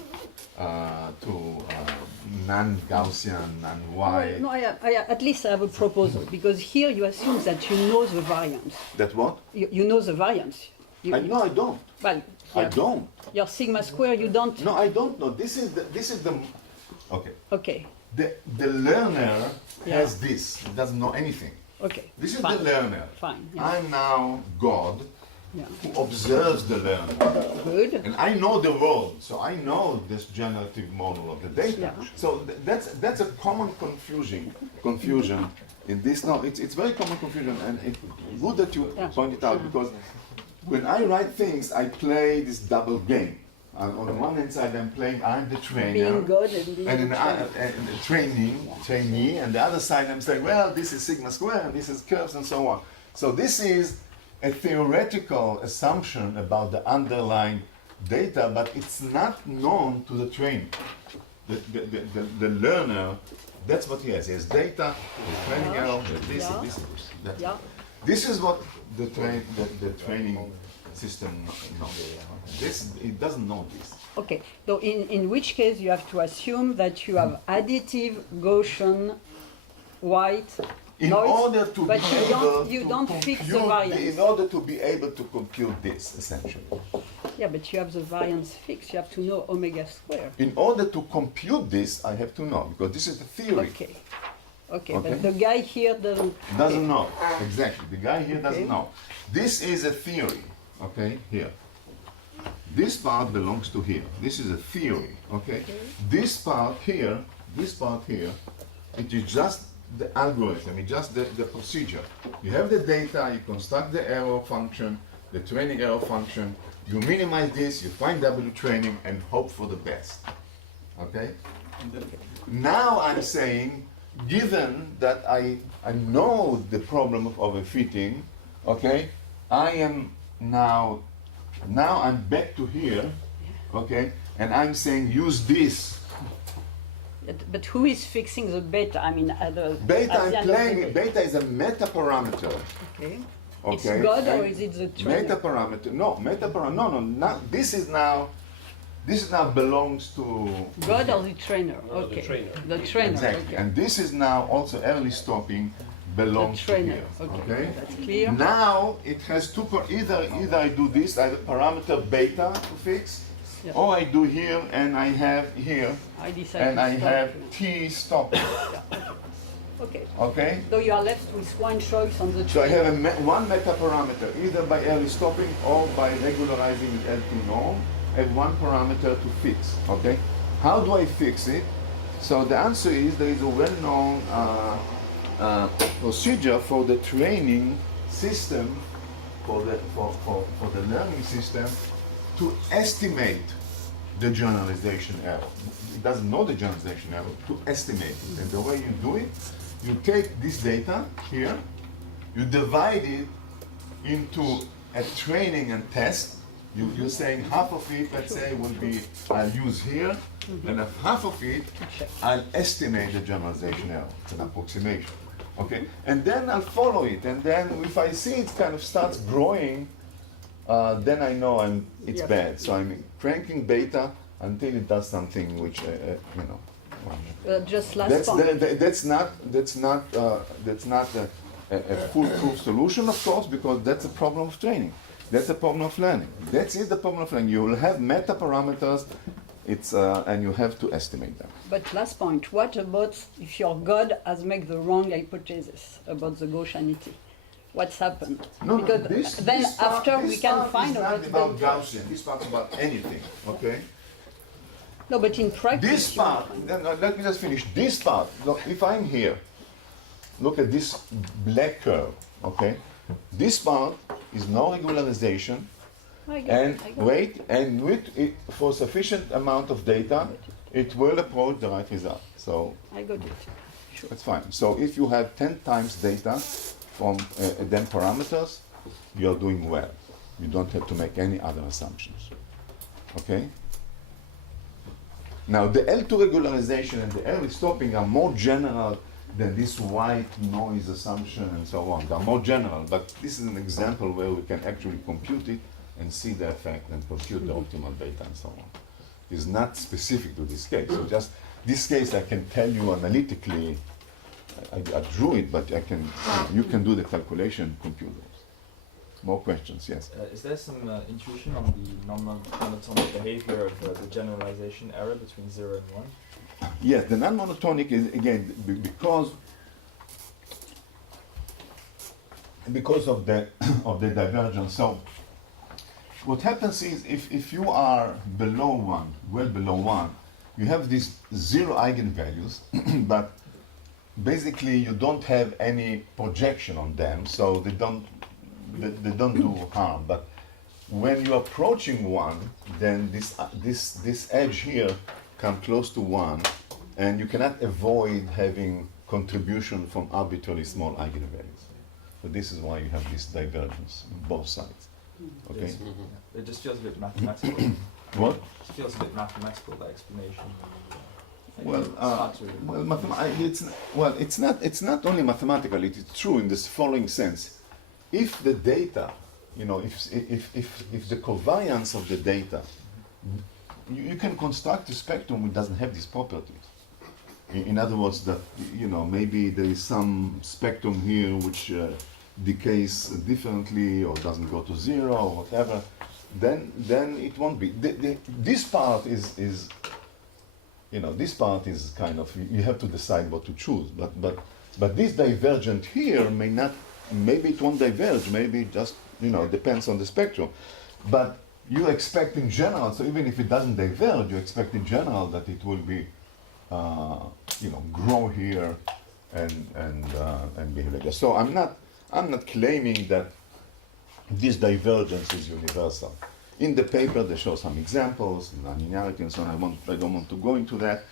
non-Gaussian, non-Y. Well, no, at least I have a proposal because here you assume that you know the variance. That what? You know the variance. No, I don't. Well, I yeah. don't. Your sigma square, you don't. No, I don't know. This is the. Okay. Okay. The learner Yeah. has this. He doesn't know anything. Okay. This is Fine. the learner. Fine. Yeah. I'm now God Yeah. who observes the learner. Good. And I know the world, so I know this generative model of the data. Yeah. So that's a common confusion in this. No, it's very common confusion, and it's good that you Yeah. point it out because when I write things, I play this double game. And on the one hand side, I'm the trainer. Being good and being And trained. the trainee, and the other side I'm saying, well, this is sigma square, and this is curves, and so on. So this is a theoretical assumption about the underlying data, but it's not known to the trainer. The learner, that's what he has. He has data, he has training error, he has this, Yeah. and this, and this. That's Yeah. it. This is what the training system knows. It doesn't know this. Okay. So in which case you have to assume that you have additive, Gaussian, white, In noise, order to but be you able don't, you to don't compute, fix the variance. in order to be able to compute this, essentially. Yeah, but you have the variance fixed. You have to know omega square. In order to compute this, I have to know, because this is the theory. Okay. Okay, Okay. but the guy here doesn't. Doesn't know, exactly. The guy here doesn't Okay. know. This is a theory, okay, here. This part belongs to here. This is a theory, okay? This part here, it is just the algorithm, it's just the procedure. You have the data, you construct the error function, the training error function, you minimize this, you find W training, and hope for the best, okay? Now I'm saying, given that I know the problem of overfitting, okay, I am now I'm back to here, okay, and I'm saying use this. But who is fixing the beta? I mean, Beta, at I'm the end of playing, the day. beta is a meta parameter, Okay. okay? It's God or And is it the trainer? meta parameter? No, meta parameter. No, not, this is now belongs to God or the trainer? No, the Okay. trainer. The trainer. exactly, Okay. and this is now also early stopping belongs to trainer. here. Okay, that's clear. Now it has two, either I do this, I have parameter beta to fix, Yeah. or I do here and I have here, I decide and to I stop. have T stop, Okay. okay? So you are left with one choice on the So I trainer. have one meta parameter, either by early stopping or by regularizing the L2 norm, and one parameter to fix, okay? How do I fix it? So the answer is there is a well-known procedure for the training system, for the learning system, to estimate the generalization error. It doesn't know the generalization error, to estimate it. And the way you do it, you take this data here, you divide it into a training and test. You're saying half of it, let's say, will be I'll use here, and if half of it, I'll estimate the generalization error. It's an approximation. Okay? And then I'll follow it, and then if I see it kind of starts growing, then I know it's Yeah. bad. So I'm cranking beta until it does something which, you know. Just last point. That's not a foolproof solution, of course, because that's a problem of training. That's a problem of learning. That's it, the problem of learning. You will have meta parameters, and you have to estimate them. But last point, what about if your God has made the wrong hypothesis about the Gaussianity? What's happened? No, Because then after we can find out out about the Gaussian. This part's about anything. Okay. No, but in practice. This part. No, let me just finish. This part. Look, if I'm here, look at this black curve. Okay. This part is no regularization. I got And it, I got it. wait, and with it, for sufficient amount of data, it will approach the right result. So I got it. Sure. that's fine. So if you have 10 times data from then parameters, you're doing well. You don't have to make any other assumptions. Okay? Now the L2 regularization and the early stopping are more general than this white noise assumption and so on. They're more general, but this is an example where we can actually compute it and see the effect and compute the optimal data and so on. It's not specific to this case. So just this case I can tell you analytically, I drew it, but I can, you can do the calculation and compute those. More questions, yes. Is there some intuition on the non-monotonic behavior of the generalization error between 0 and 1? Yes, the non-monotonic is, again, because of the of the divergence. So what happens is if you are below 1, well below 1, you have these 0 eigenvalues, but basically you don't have any projection on them, so they don't do harm. But when you're approaching 1, then this edge here come close to 1, and you cannot avoid having contribution from arbitrarily small eigenvalues. So this is why you have this divergence on both sides. Okay? Yes. It just feels a bit mathematical. What? It feels a bit mathematical, the explanation. Well, It's hard to- it's not only mathematical. It is true in this following sense: if the data, you know, if the covariance of the data, you can construct a spectrum which doesn't have these properties. In other words, that, you know, maybe there is some spectrum here which decays differently or doesn't go to 0 or whatever. Then it won't be. This part is you know, this part is kind of, you have to decide what to choose. But this divergent here may not. Maybe it won't diverge. Maybe it just, you know, depends on the spectrum. But you expect in general, so even if it doesn't diverge, you expect in general that it will be, you know, grow here and behave like that. So I'm not claiming that this divergence is universal. In the paper, they show some examples, nonlinearity and so on. I don't want to go into that,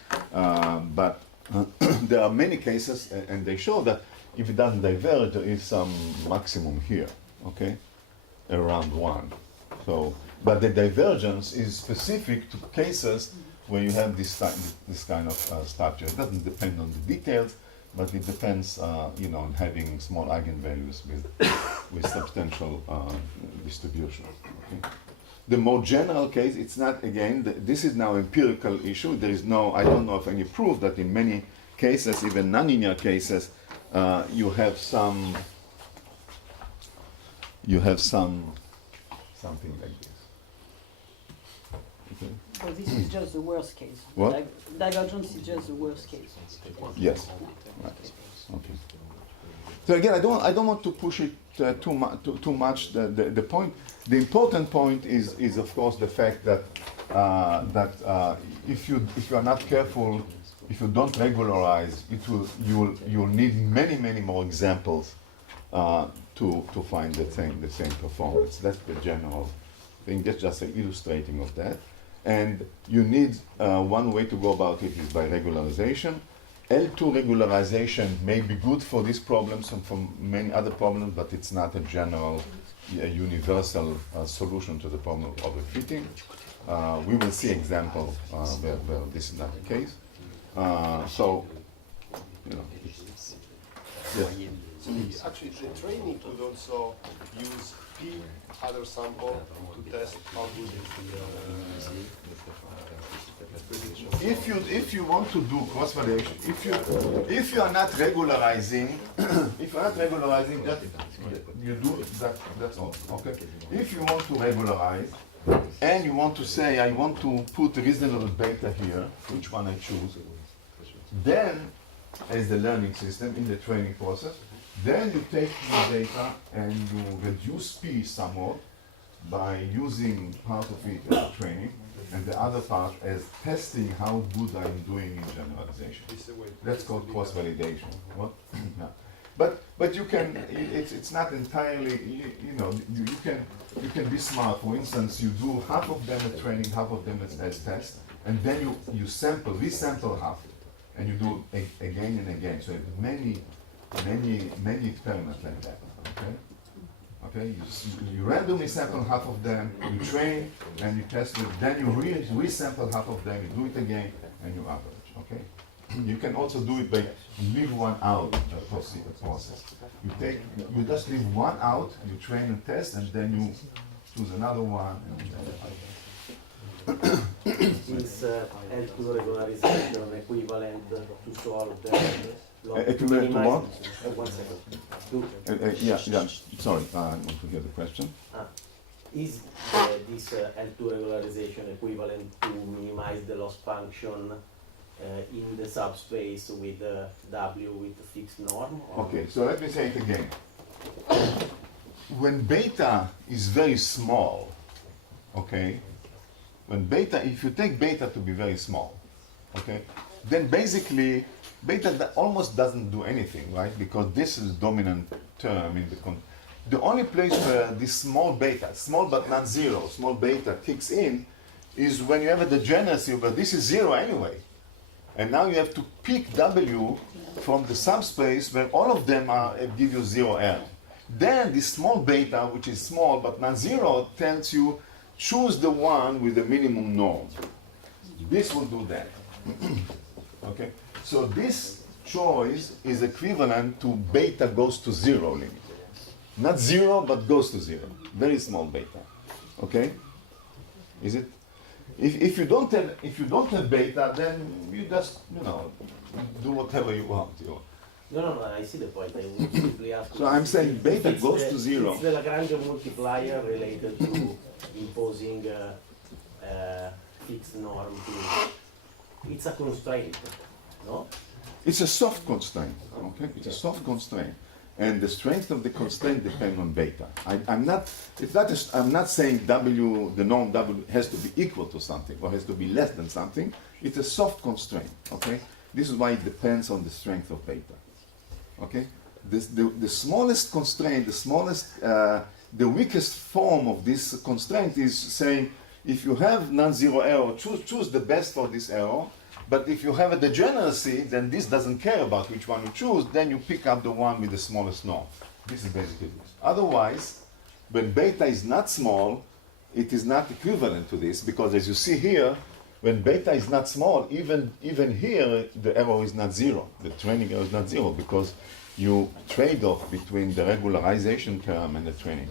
but there are many cases, and they show that if it doesn't diverge, there is some maximum here, okay, around 1. So, but the divergence is specific to cases where you have this kind of structure. It doesn't depend on the details, but it depends, you know, on having small eigenvalues with substantial distribution. Okay? The more general case, it's not, again, this is now empirical issue. There is no, I don't know of any proof that in many cases, even nonlinear cases, you have some something like this. Okay. So this is just the worst case. What? Divergence is just the worst case. Yes. Right. Okay. So again, I don't want to push it too much. The point, the important point is of course the fact that if you are not careful, if you don't regularize, you'll need many more examples to find the same performance. That's the general thing. That's just an illustrating of that. And you need one way to go about it is by regularization. L2 regularization may be good for these problems and for many other problems, but it's not a general, universal solution to the problem of overfitting. We will see examples where this is not the case. So, yes. So actually, the training could also use P other sample to test how good is the prediction. If you want to do cross validation, if you are not regularizing, that you do that's all. Okay. If you want to regularize and you want to say I want to put reasonable beta here, which one I choose, then as the learning system in the training process, then you take the data and you reduce P somewhat by using part of it as training and the other part as testing how good I'm doing in generalization. That's called cross-validation. What? Yeah. But you can. It's not entirely. You can be smart. For instance, you do half of them as training, half of them as test, and then you resample half, and you do again and again. So many experiments like that. Okay. Okay, you randomly sample half of them, you train, and you test it, then you resample half of them, you do it again, and you average, okay? You can also do it by leave one out process. You just leave one out, you train and test, and then you choose another one, Is L2 regularization equivalent to solve the equivalent to what? 1 second. Yeah, sorry, I want to hear the question. Is this L2 regularization equivalent to minimize the loss function in the subspace with W with the fixed norm? Okay, so let me say it again. When beta is very small, okay, if you take beta to be very small, okay, then basically beta almost doesn't do anything, right? Because this is the dominant term in the only place where this small beta, small but not zero, small beta kicks in is when you have a degeneracy, but this is zero anyway. And now you have to pick W from the subspace where all of them give you zero error. Then this small beta, which is small but not zero, tells you choose the one with the minimum norm. This will do that. Okay? So this choice is equivalent to beta goes to zero limit. Not zero, but goes to zero. Very small beta. Okay? Is it? If you don't have beta, then you just do whatever you want. No, I see the point. I would simply ask. So I'm saying beta goes to zero. It's the Lagrange multiplier related to imposing fixed norm. It's a constraint, no? It's a soft constraint. Okay, it's a soft constraint, and the strength of the constraint depends on beta. I'm not saying W, the norm W has to be equal to something or has to be less than something. It's a soft constraint. Okay, this is why it depends on the strength of beta. Okay, the smallest constraint, the weakest form of this constraint is saying if you have non-zero error, choose the best for this error. But if you have a degeneracy, then this doesn't care about which one you choose, then you pick up the one with the smallest norm. This is basically this. Otherwise, when beta is not small, it is not equivalent to this, because as you see here, when beta is not small, even here, the error is not zero. The training error is not zero, because you trade off between the regularization term and the training.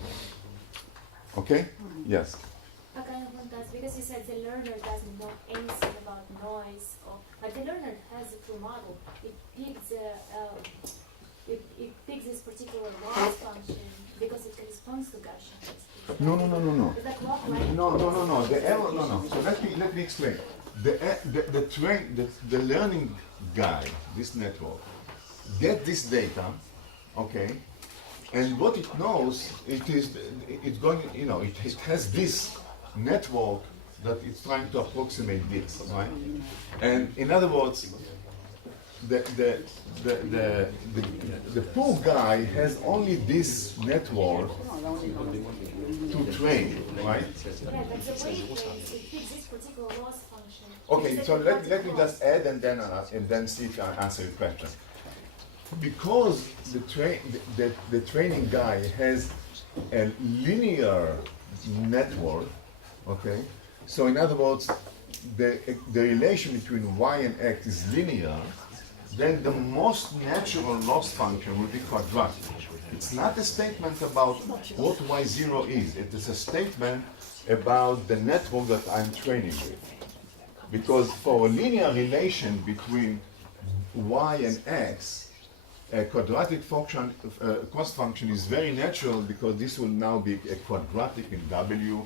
Okay? Yes? Because you said the learner doesn't know anything about noise, but the learner has a true model. It picks it picks this particular loss function because it corresponds to Gaussian basically. No. Is that clock right? No. The error, no. So let me explain. The learning guide, this network, get this data, okay, and what it knows, it's going, it has this network that it's trying to approximate this, right? And in other words, the poor guy has only this network to train, right? Yeah, but the way it trains, it picks this particular loss function. Okay, It's so like a let me loss. just add and then see if I answer your question. Because the training guy has a linear network, okay? So in other words, the relation between y and x is linear, then the most natural loss function will be quadratic. It's not a statement about what y0 is. It is a statement about the network that I'm training with. Because for a linear relation between y and x, a quadratic function, cost function is very natural because this will now be a quadratic in W.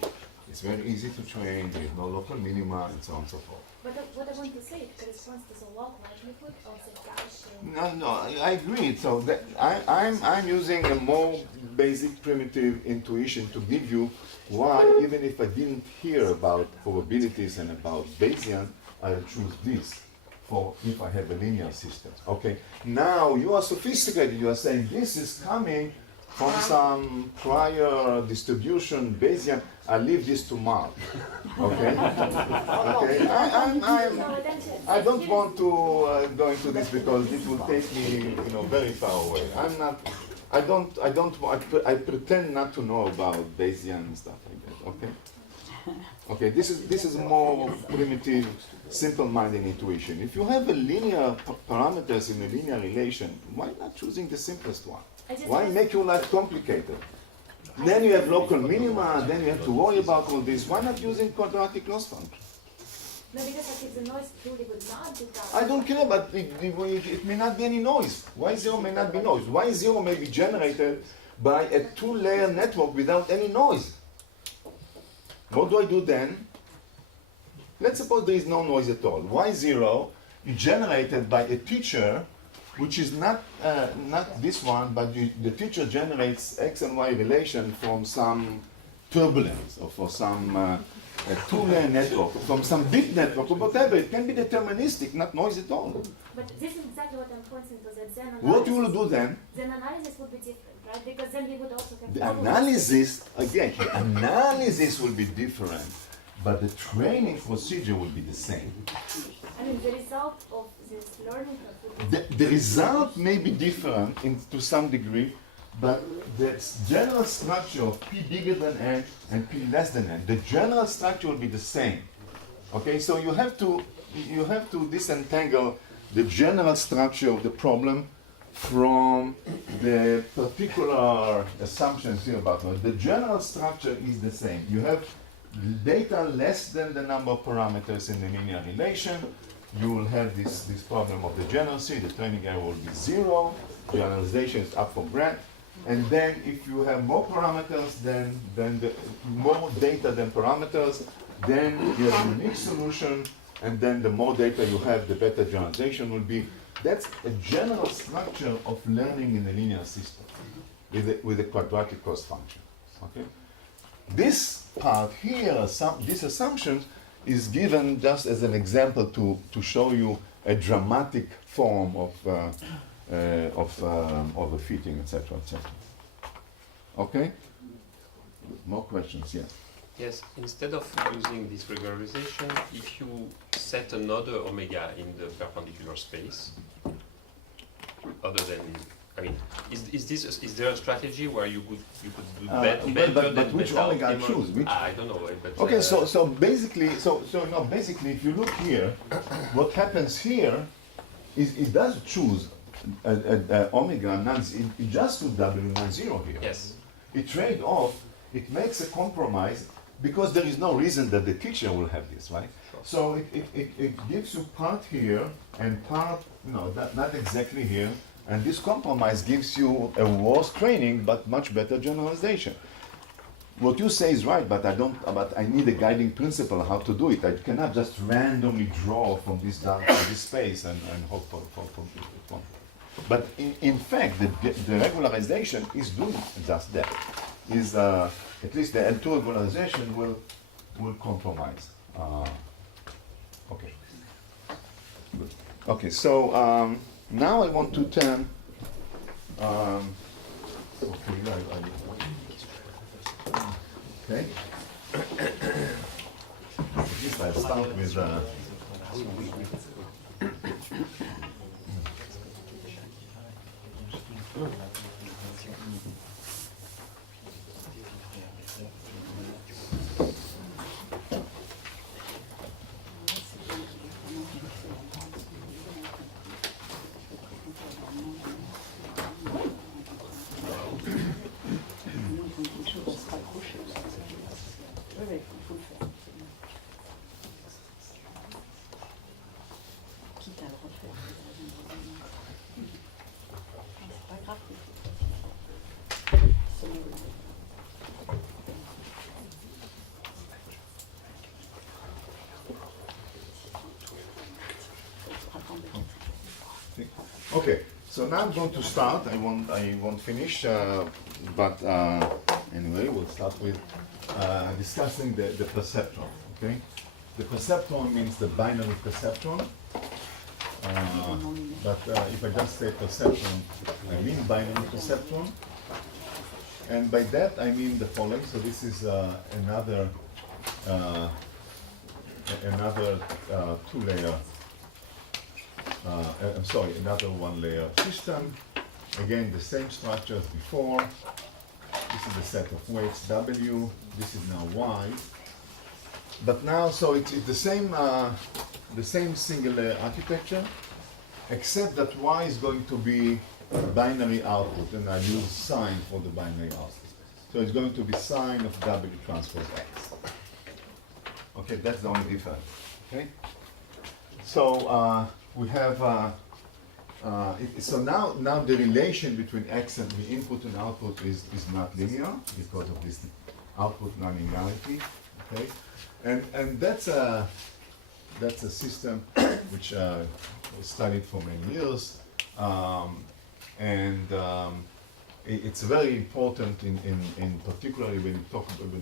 It's very easy to train, there is no local minima, and so on and so forth. But what I want to say, it corresponds to the log likelihood of the Gaussian. No, I agree. So that I'm using a more basic primitive intuition to give you why, even if I didn't hear about probabilities and about Bayesian, I'll choose this for if I have a linear system. Okay. Now you are sophisticated. You are saying this is coming from some prior distribution Bayesian. I leave this to Mark. Okay. Okay. I don't want to go into this because it will take me, very far away. I pretend not to know about Bayesian and stuff like that. Okay. Okay. This is more primitive, simple-minded intuition. If you have a linear parameters in a linear relation, why not choosing the simplest one? Why make your life complicated? Then you have local minima, then you have to worry about all this. Why not using quadratic loss function? No, because if the noise truly would not be Gaussian. I don't care, but it may not be any noise. Y0 may not be noise. Y0 may be generated by a two-layer network without any noise. What do I do then? Let's suppose there is no noise at all. Y0 is generated by a teacher, which is not this one, but the teacher generates X and Y relation from some turbulence or for some two-layer network, from some bit network or whatever. It can be deterministic, not noise at all. But this is exactly what I'm pointing to, that then analysis. What you will do then? Then analysis would be different, right? Because then we would also have The analysis, again, the analysis will be different, but the training procedure will be the same. I mean, the result of this learning would be The result may be different to some degree, but the general structure of P bigger than N and P less than N, the general structure will be the same. Okay, so you have to disentangle the general structure of the problem from the particular assumptions here about it. The general structure is the same. You have data less than the number of parameters in the linear relation. You will have this problem of the generalcy. The training error will be 0. Generalization is up for grabs. And then if you have more parameters then more data than parameters, then you have a unique solution, and then the more data you have, the better generalization will be. That's a general structure of learning in a linear system with a quadratic cost function. Okay? This part here, this assumption is given just as an example to show you a dramatic form of overfitting, etc., etc. Okay? More questions? Yes. Yes, instead of using this regularization, if you set another omega in the perpendicular space, other than, I mean, is there a strategy where you could do better but than which beta omega I optimal? choose? Which? I don't know. But, Okay, so basically, basically, if you look here, what happens here is it does choose omega it just choose W non-zero here. yes. It trade off. It makes a compromise because there is no reason that the teacher will have this, right? Sure. So it gives you part here and part, not exactly here, And this compromise gives you a worse training, but much better generalization. What you say is right, but I need a guiding principle how to do it. I cannot just randomly draw from this down to this space and hope for one. But in fact, the regularization is doing just that. Is at least the L2 regularization will compromise. Okay. Good. Okay. So now I want to turn. Okay. At least I'll start with. Okay, so now I'm going to start. I won't finish, but anyway, we'll start with discussing the perceptron. Okay, the perceptron means the binary perceptron. But if I just say perceptron, I mean binary perceptron, and by that I mean the following. So this is another two-layer. I'm sorry, another one-layer system. Again, the same structure as before. This is the set of weights W. This is now Y. But now, so it's the same single-layer architecture, except that Y is going to be binary output, and I use sign for the binary output. So it's going to be sign of W transpose X. Okay, that's the only difference. Okay. So we have, so now the relation between X and the input and output is not linear because of this output nonlinearity, okay? And that's a system which was studied for many years, and it's very important in particularly when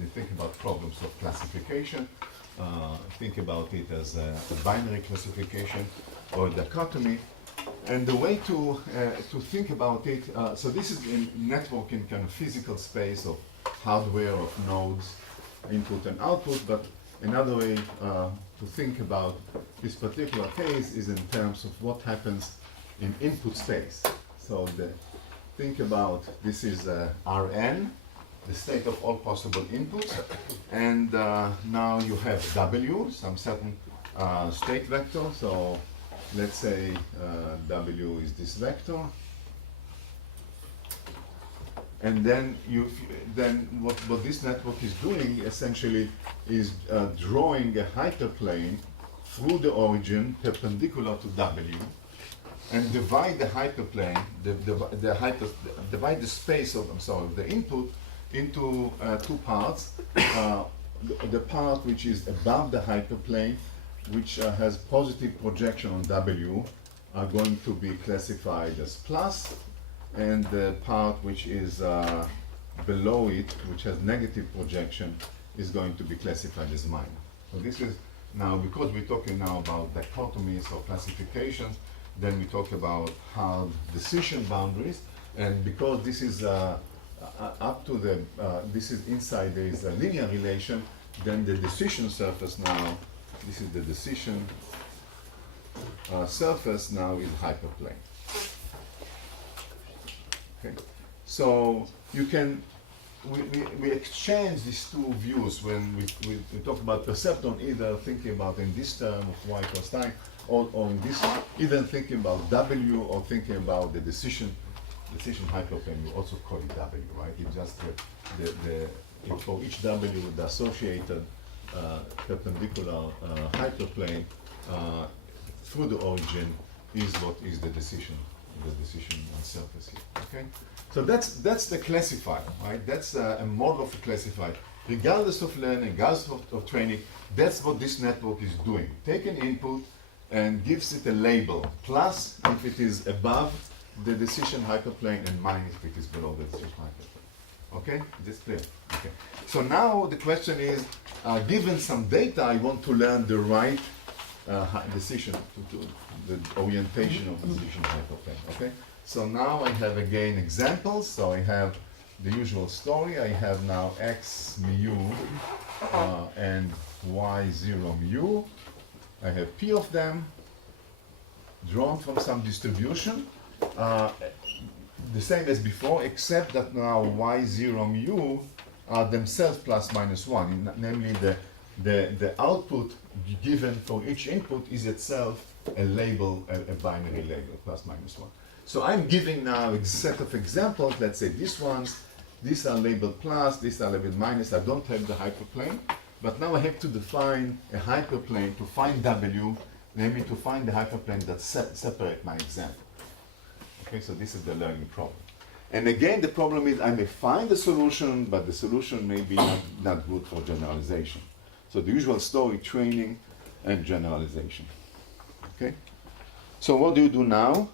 you think about problems of classification. Think about it as a binary classification or dichotomy. And the way to think about it, so this is in networking kind of physical space of hardware of nodes, input and output, but another way to think about this particular case is in terms of what happens in input space. So think about this is Rn, the state of all possible inputs, and now you have W, some certain state vector. So let's say W is this vector, and then what this network is doing essentially is drawing a hyperplane through the origin perpendicular to W, and divide the hyperplane, divide the space of the input into two parts. The part which is above the hyperplane, which has positive projection on W, are going to be classified as plus, and the part which is below it, which has negative projection, is going to be classified as minus. So this is now, because we're talking now about dichotomies or classifications, then we talk about hard decision boundaries, and because this is up to the, this is inside, there is a linear relation, then the decision surface now, this is the decision surface now is hyperplane. Okay, so you can, we exchange these two views when we talk about perceptron, either thinking about in this term of y plus time, or in this, either thinking about W or thinking about the decision hyperplane. You also call it W, right? It's just for each W, the associated perpendicular hyperplane through the origin is what is the decision the decision surface here. Okay, so that's the classifier, right? That's a model of a classifier. Regardless of learning, regardless of training, that's what this network is doing. Take an input and gives it a label, plus if it is above the decision hyperplane and minus if it is below the decision hyperplane. Okay, this clear? Okay. So now the question is, given some data, I want to learn the right decision, to the orientation of the decision hyperplane. Okay. So now I have again examples. So I have the usual story. I have now x mu and y0 mu. I have p of them drawn from some distribution. The same as before, except that now y0 mu are themselves plus minus 1, namely the output given for each input is itself a label, a binary label, plus minus 1. So I'm giving now a set of examples. Let's say these are labeled plus, these are labeled minus. I don't have the hyperplane, but now I have to define a hyperplane to find W, namely to find the hyperplane that separate my example. Okay, so this is the learning problem. And again, the problem is I may find the solution, but the solution may be not good for generalization. So the usual story, training and generalization. Okay? So what do you do now?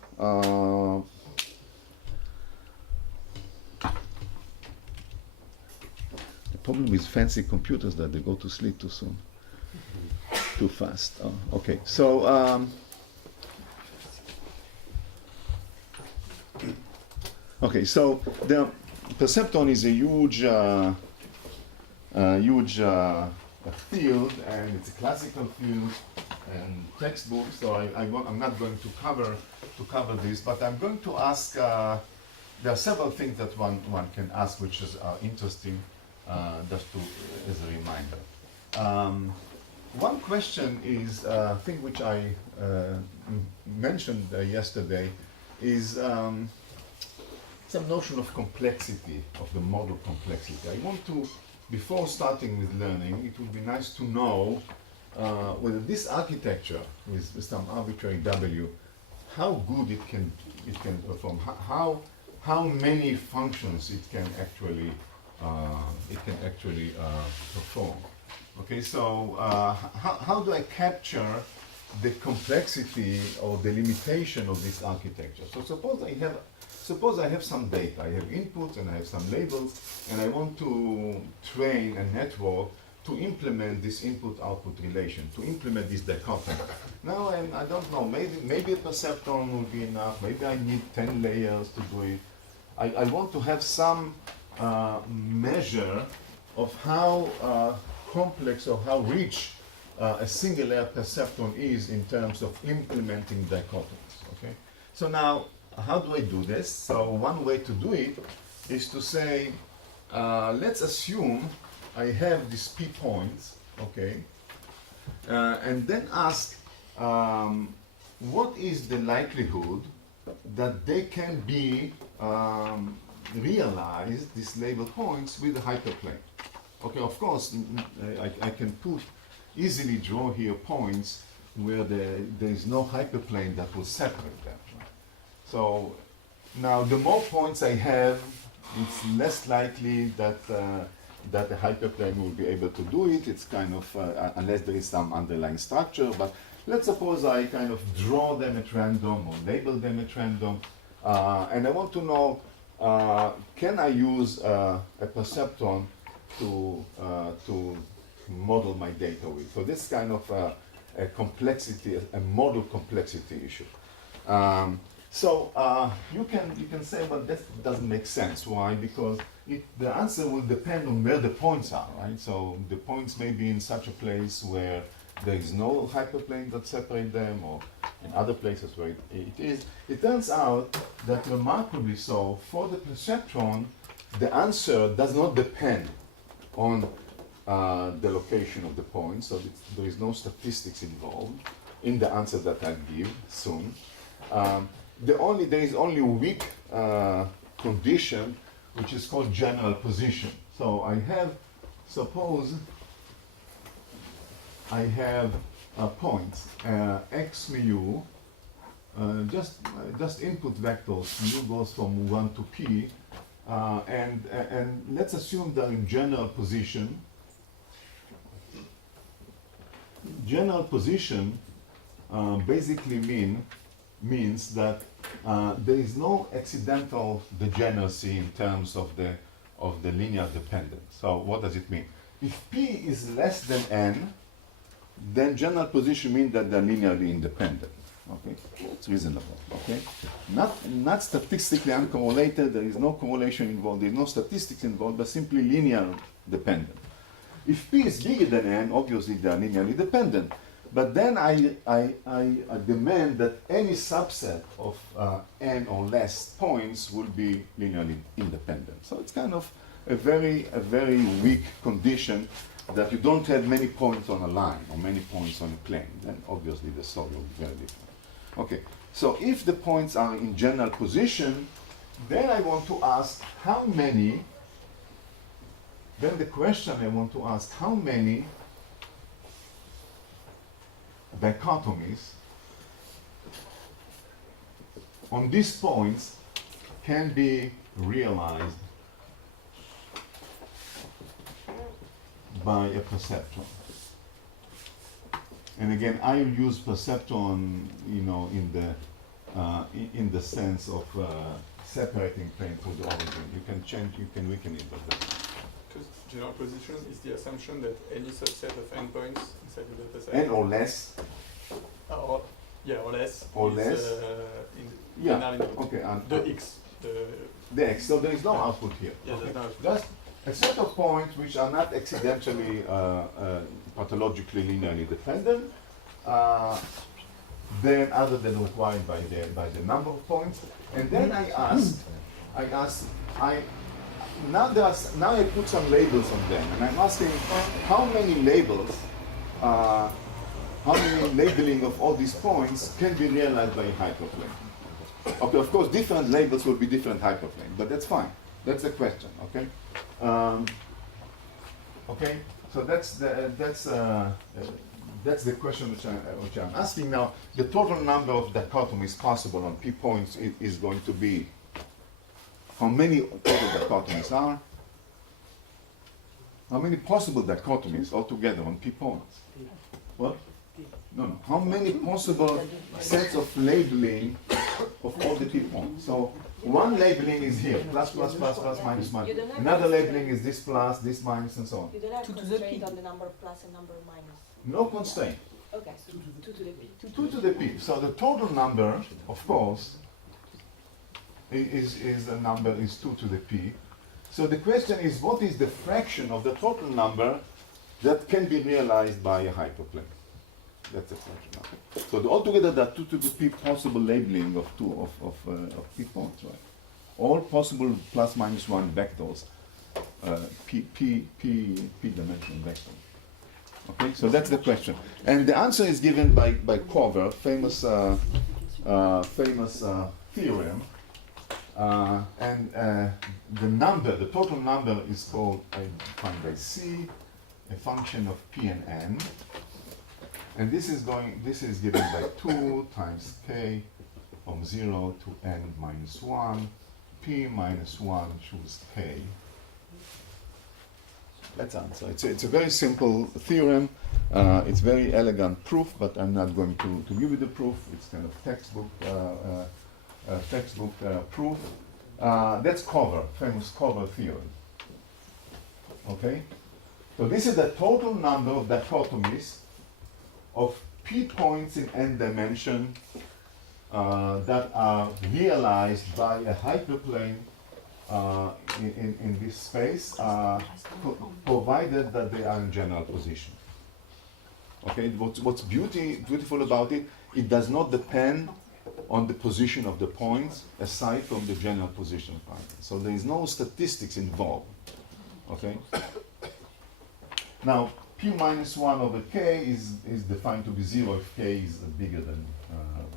The problem with fancy computers that they go to sleep too soon, too fast. Oh, okay, so okay, so the perceptron is a huge, field, and it's a classical field and textbook. So I'm not going to cover this, but I'm going to ask. There are several things that one can ask, which is interesting, just as a reminder. One question is a thing which I mentioned yesterday is some notion of complexity, of the model complexity. I want to, before starting with learning, it would be nice to know whether this architecture with some arbitrary W, how good it can perform, how many functions it can actually perform. Okay, so how do I capture the complexity or the limitation of this architecture? So suppose I have some data, I have inputs and I have some labels, and I want to train a network to implement this input-output relation, to implement this dichotomy. Now I don't know, maybe a perceptron will be enough, maybe I need 10 layers to do it. I want to have some measure of how complex or how rich a single layer perceptron is in terms of implementing dichotomies. Okay? So now, how do I do this? So one way to do it is to say, let's assume I have these p points, okay, and then ask what is the likelihood that they can be realized, these label points, with a hyperplane. Okay, of course, I can easily draw here points where there is no hyperplane that will separate them. Right? So now the more points I have, it's less likely that that the hyperplane will be able to do it. It's kind of, unless there is some underlying structure, but let's suppose I kind of draw them at random or label them at random, and I want to know, can I use a perceptron to model my data with? So this kind of a complexity, a model complexity issue. So you can say, well, that doesn't make sense. Why? Because the answer will depend on where the points are, right? So the points may be in such a place where there is no hyperplane that separates them, or in other places where it is. It turns out that remarkably so, for the perceptron, the answer does not depend on the location of the points, so there is no statistics involved in the answer that I'll give soon. There is only a weak condition, which is called general position. So suppose I have points x mu just input vectors. U goes from 1 to p, and let's assume they're in general position. General position basically means that there is no accidental degeneracy in terms of the linear dependence. So what does it mean? If p is less than n, then general position means that they're linearly independent. Okay, it's reasonable. Okay, not statistically uncorrelated. There is no correlation involved. There is no statistics involved, but simply linear dependent. If p is bigger than n, obviously they are linearly dependent. But then I demand that any subset of n or less points will be linearly independent. So it's kind of a very weak condition that you don't have many points on a line or many points on a plane. Then obviously the solve will be very different. Okay, so if the points are in general position, then I want to ask how many. Then the question I want to ask, how many dichotomies on these points can be realized by a perceptron? And again, I will use perceptron, in the sense of separating plane to the origin. You can change, you can weaken it, but because general position is the assumption that any subset of n points inside the data set n or less. Or less. Or is, less. Linear Okay. the x. The x. So there is no output here. Yeah, Okay. there's no output. Just a set of points which are not accidentally pathologically linearly dependent, then other than required by the number of points. And then now I put some labels on them, and I'm asking how many labels, how many labeling of all these points can be realized by a hyperplane. Okay, of course, different labels will be different hyperplanes, but that's fine. That's the question. Okay. Okay. So that's the question which I'm asking now. The total number of dichotomies possible on p points is going to be how many total dichotomies are? How many possible dichotomies altogether on p points? What? No. How many possible sets of labeling of all the p points? So one labeling is here, plus, plus, plus, plus, minus, minus. Another labeling is this plus, this minus, and so on. You don't have constraint on the number of plus and number of minus. No constraint. Okay, so 2 to the p. 2 to the p. So the total number, of course, is 2 to the p. So the question is, what is the fraction of the total number that can be realized by a hyperplane? That's the fraction. Okay. So altogether, there are 2 to the p possible labeling of p points, right? All possible plus minus 1 vectors, p dimensional vectors. Okay, so that's the question, and the answer is given by Cover, famous theorem, and the total number is called, defined by C, a function of p and n, and this is given by 2 times k from 0 to n minus 1, p minus 1 choose k. That's answer. It's a very simple theorem. It's very elegant proof, but I'm not going to give you the proof. It's kind of textbook proof. That's Cover, famous Cover theorem. Okay? So this is the total number of dichotomies of p points in n dimension that are realized by a hyperplane in this space, provided that they are in general position. Okay, what's beautiful about it, it does not depend on the position of the points aside from the general position part. So there is no statistics involved. Okay. Now p minus 1 over k is defined to be 0 if k is bigger than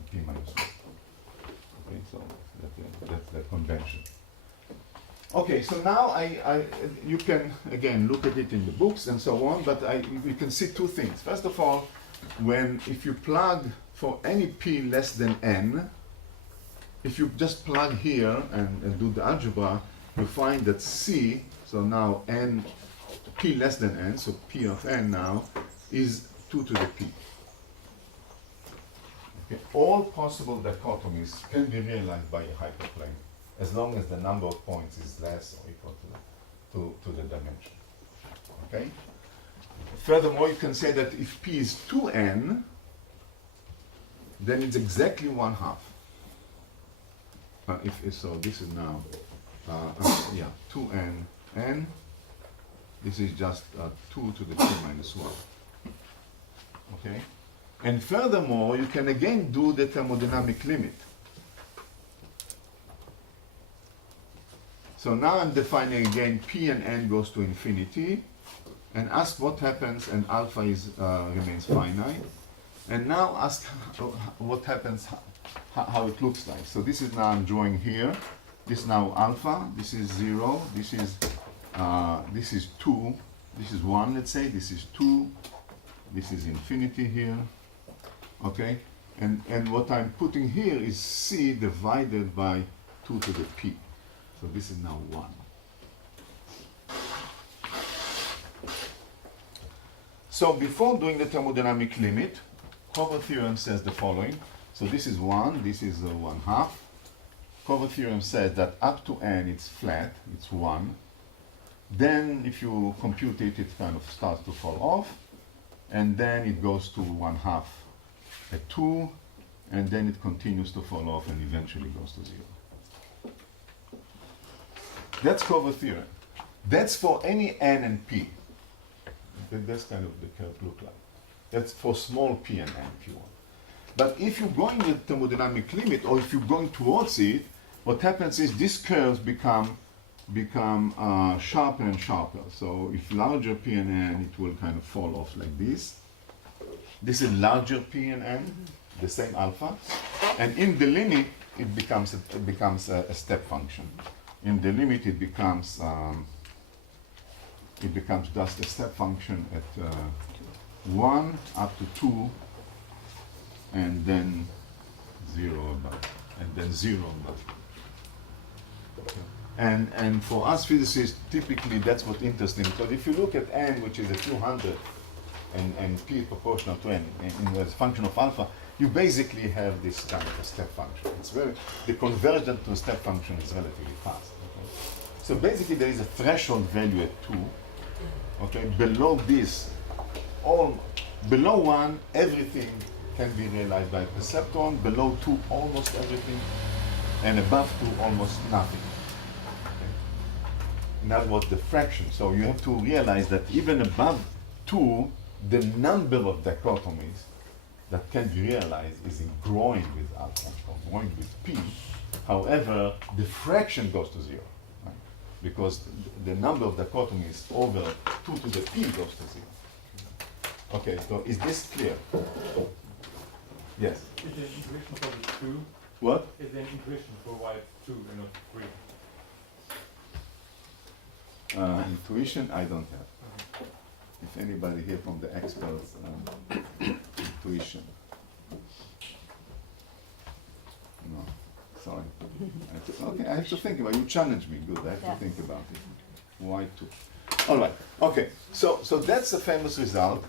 p minus 1. Okay, so that's the convention. Okay, so now you can again look at it in the books and so on, but you can see two things. First of all, if you plug for any p less than n, if you just plug here and do the algebra, you find that c, so now n, p less than n, so p of n now, is 2 to the p. Okay. All possible dichotomies can be realized by a hyperplane, as long as the number of points is less or equal to the dimension. Okay? Furthermore, you can say that if p is 2n, then it's exactly 1/2. So this is now, 2n, n, this is just 2 to the p minus 1. Okay? And furthermore, you can again do the thermodynamic limit. So now I'm defining again p and n goes to infinity, and ask what happens, and alpha remains finite. And now ask what happens, how it looks like. So this is now I'm drawing here. This is now alpha. This is 0. This is 2. This is 1. Let's say this is 2. This is infinity here. Okay. And what I'm putting here is c divided by 2 to the p. So this is now 1. So before doing the thermodynamic limit, Cover theorem says the following. So this is 1, this is 1/2. Cover theorem says that up to n it's flat, it's 1. Then if you compute it, it kind of starts to fall off. And then it goes to 1/2 at 2. And then it continues to fall off and eventually goes to 0. That's Cover theorem. That's for any n and p. That's kind of the curve look like. That's for small p and n if you want. But if you're going with thermodynamic limit, or if you're going towards it, what happens is these curves become sharper and sharper. So if larger p and n, it will kind of fall off like this. This is larger p and n, the same alpha, and in the limit it becomes a step function. In the limit it becomes just a step function at 1 up to 2, and then 0 above, and then 0 above. And for us physicists, typically that's what's interesting, because if you look at n, which is a few hundred, and p proportional to n, and as a function of alpha, you basically have this kind of a step function. The convergence to a step function is relatively fast. Okay? So basically there is a threshold value at 2. Okay, below this, below 1, everything can be realized by a perceptron. Below 2, almost everything, and above 2, almost nothing. Okay? In other words, the fraction. So you have to realize that even above 2, the number of dichotomies that can be realized is growing with alpha, or growing with p. However, the fraction goes to 0. Because the number of dichotomies over 2 to the p goes to 0. Okay, so is this clear? Yes? Is there an intuition for the 2? What? Is there an intuition for why it's 2 and not 3? Intuition, I don't have. If anybody here from the experts, intuition. No, sorry. I have to think about it. You challenge me, good. I have to think about it. Why 2? All right. Okay. So that's a famous result.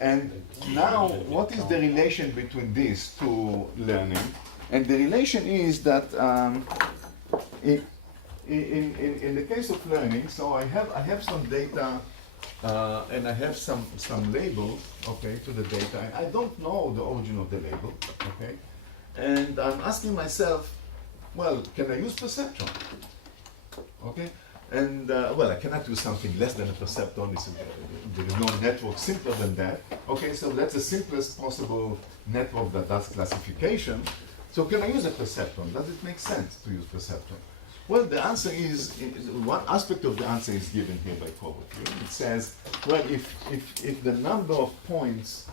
And now, what is the relation between these two learning? And the relation is that in the case of learning, so I have some data and I have some labels, okay, to the data. And I don't know the origin of the label, okay. And I'm asking myself, well, can I use perceptron? Okay. And, well, I cannot do something less than a perceptron. There is no network simpler than that. Okay, so that's the simplest possible network that does classification. So can I use a perceptron? Does it make sense to use perceptron? Well, the answer is, one aspect of the answer is given here by Kovac. It says, well, if the number of points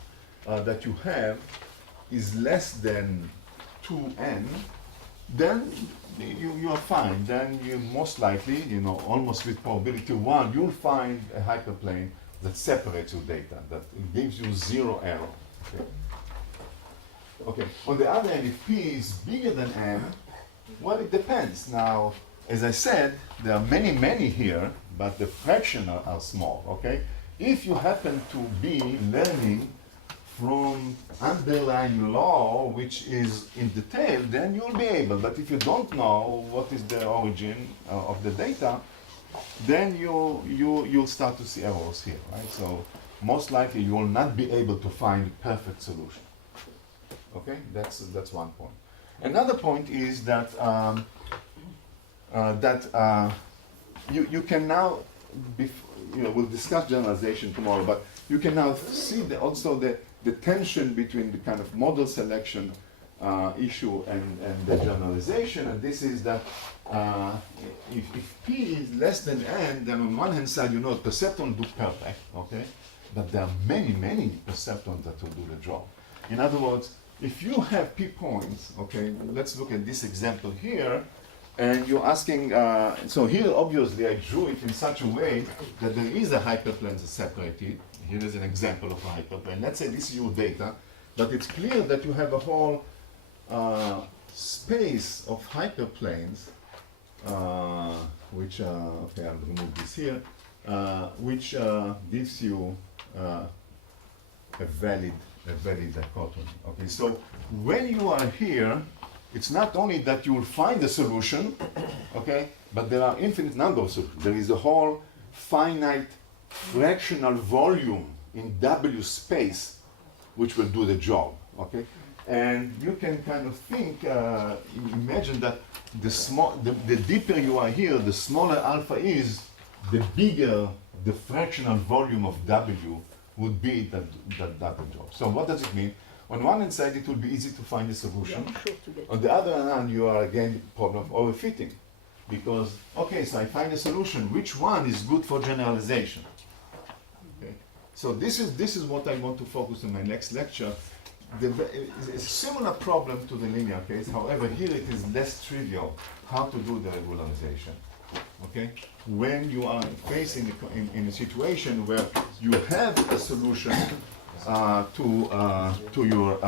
that you have is less than 2n, then you are fine. Then you most likely, almost with probability 1, you'll find a hyperplane that separates your data, that gives you 0 error. Okay. On the other hand, if P is bigger than N, well, it depends. Now, as I said, there are many, many here, but the fraction are small, okay? If you happen to be learning from underlying law, which is in detail, then you'll be able. But if you don't know what is the origin of the data, then you'll start to see errors here, right? So most likely you will not be able to find a perfect solution. Okay, that's one point. Another point is that you can now, we'll discuss generalization tomorrow, but you can now see also the tension between the kind of model selection issue and the generalization, and this is that if P is less than N, then on one hand side, perceptrons do perfect, okay? But there are many, many perceptrons that will do the job. In other words, if you have P points, okay, let's look at this example here, and you're asking, so here obviously I drew it in such a way that there is a hyperplane separated. Here is an example of a hyperplane. Let's say this is your data, but it's clear that you have a whole space of hyperplanes, which, okay, I'll remove this here, which gives you a valid dichotomy. Okay, so when you are here, it's not only that you will find a solution, okay, but there are infinite number of solutions. There is a whole finite fractional volume in W space which will do the job, okay? And you can kind of think, imagine that the deeper you are here, the smaller alpha is, the bigger the fractional volume of W would be that double job. So what does it mean? On one hand side, it will be easy to find a solution. On the other hand, you are again problem of overfitting. Because, okay, so I find a solution, which one is good for generalization? Okay. So this is what I want to focus on my next lecture. It's a similar problem to the linear case, however, here it is less trivial how to do the regularization. Okay? When you are facing in a situation where you have a solution to your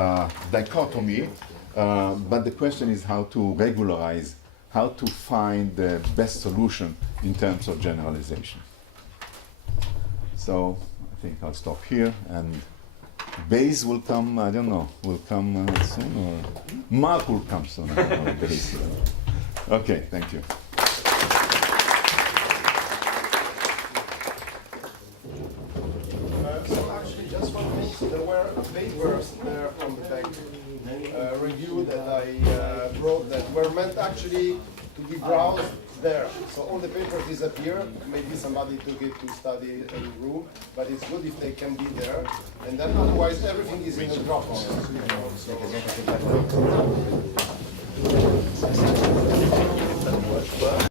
dichotomy, but the question is how to regularize, how to find the best solution in terms of generalization. So I think I'll stop here, and Bayes will come, I don't know, will come soon, or Mark will come soon. I don't know, Bayes. Okay, thank you. So actually, just one thing, so there were papers there on the back review that I wrote that were meant actually to be browsed there. So all the papers disappear. Maybe somebody took it to study in the room, but it's good if they can be there. And then otherwise everything is in the Dropbox. So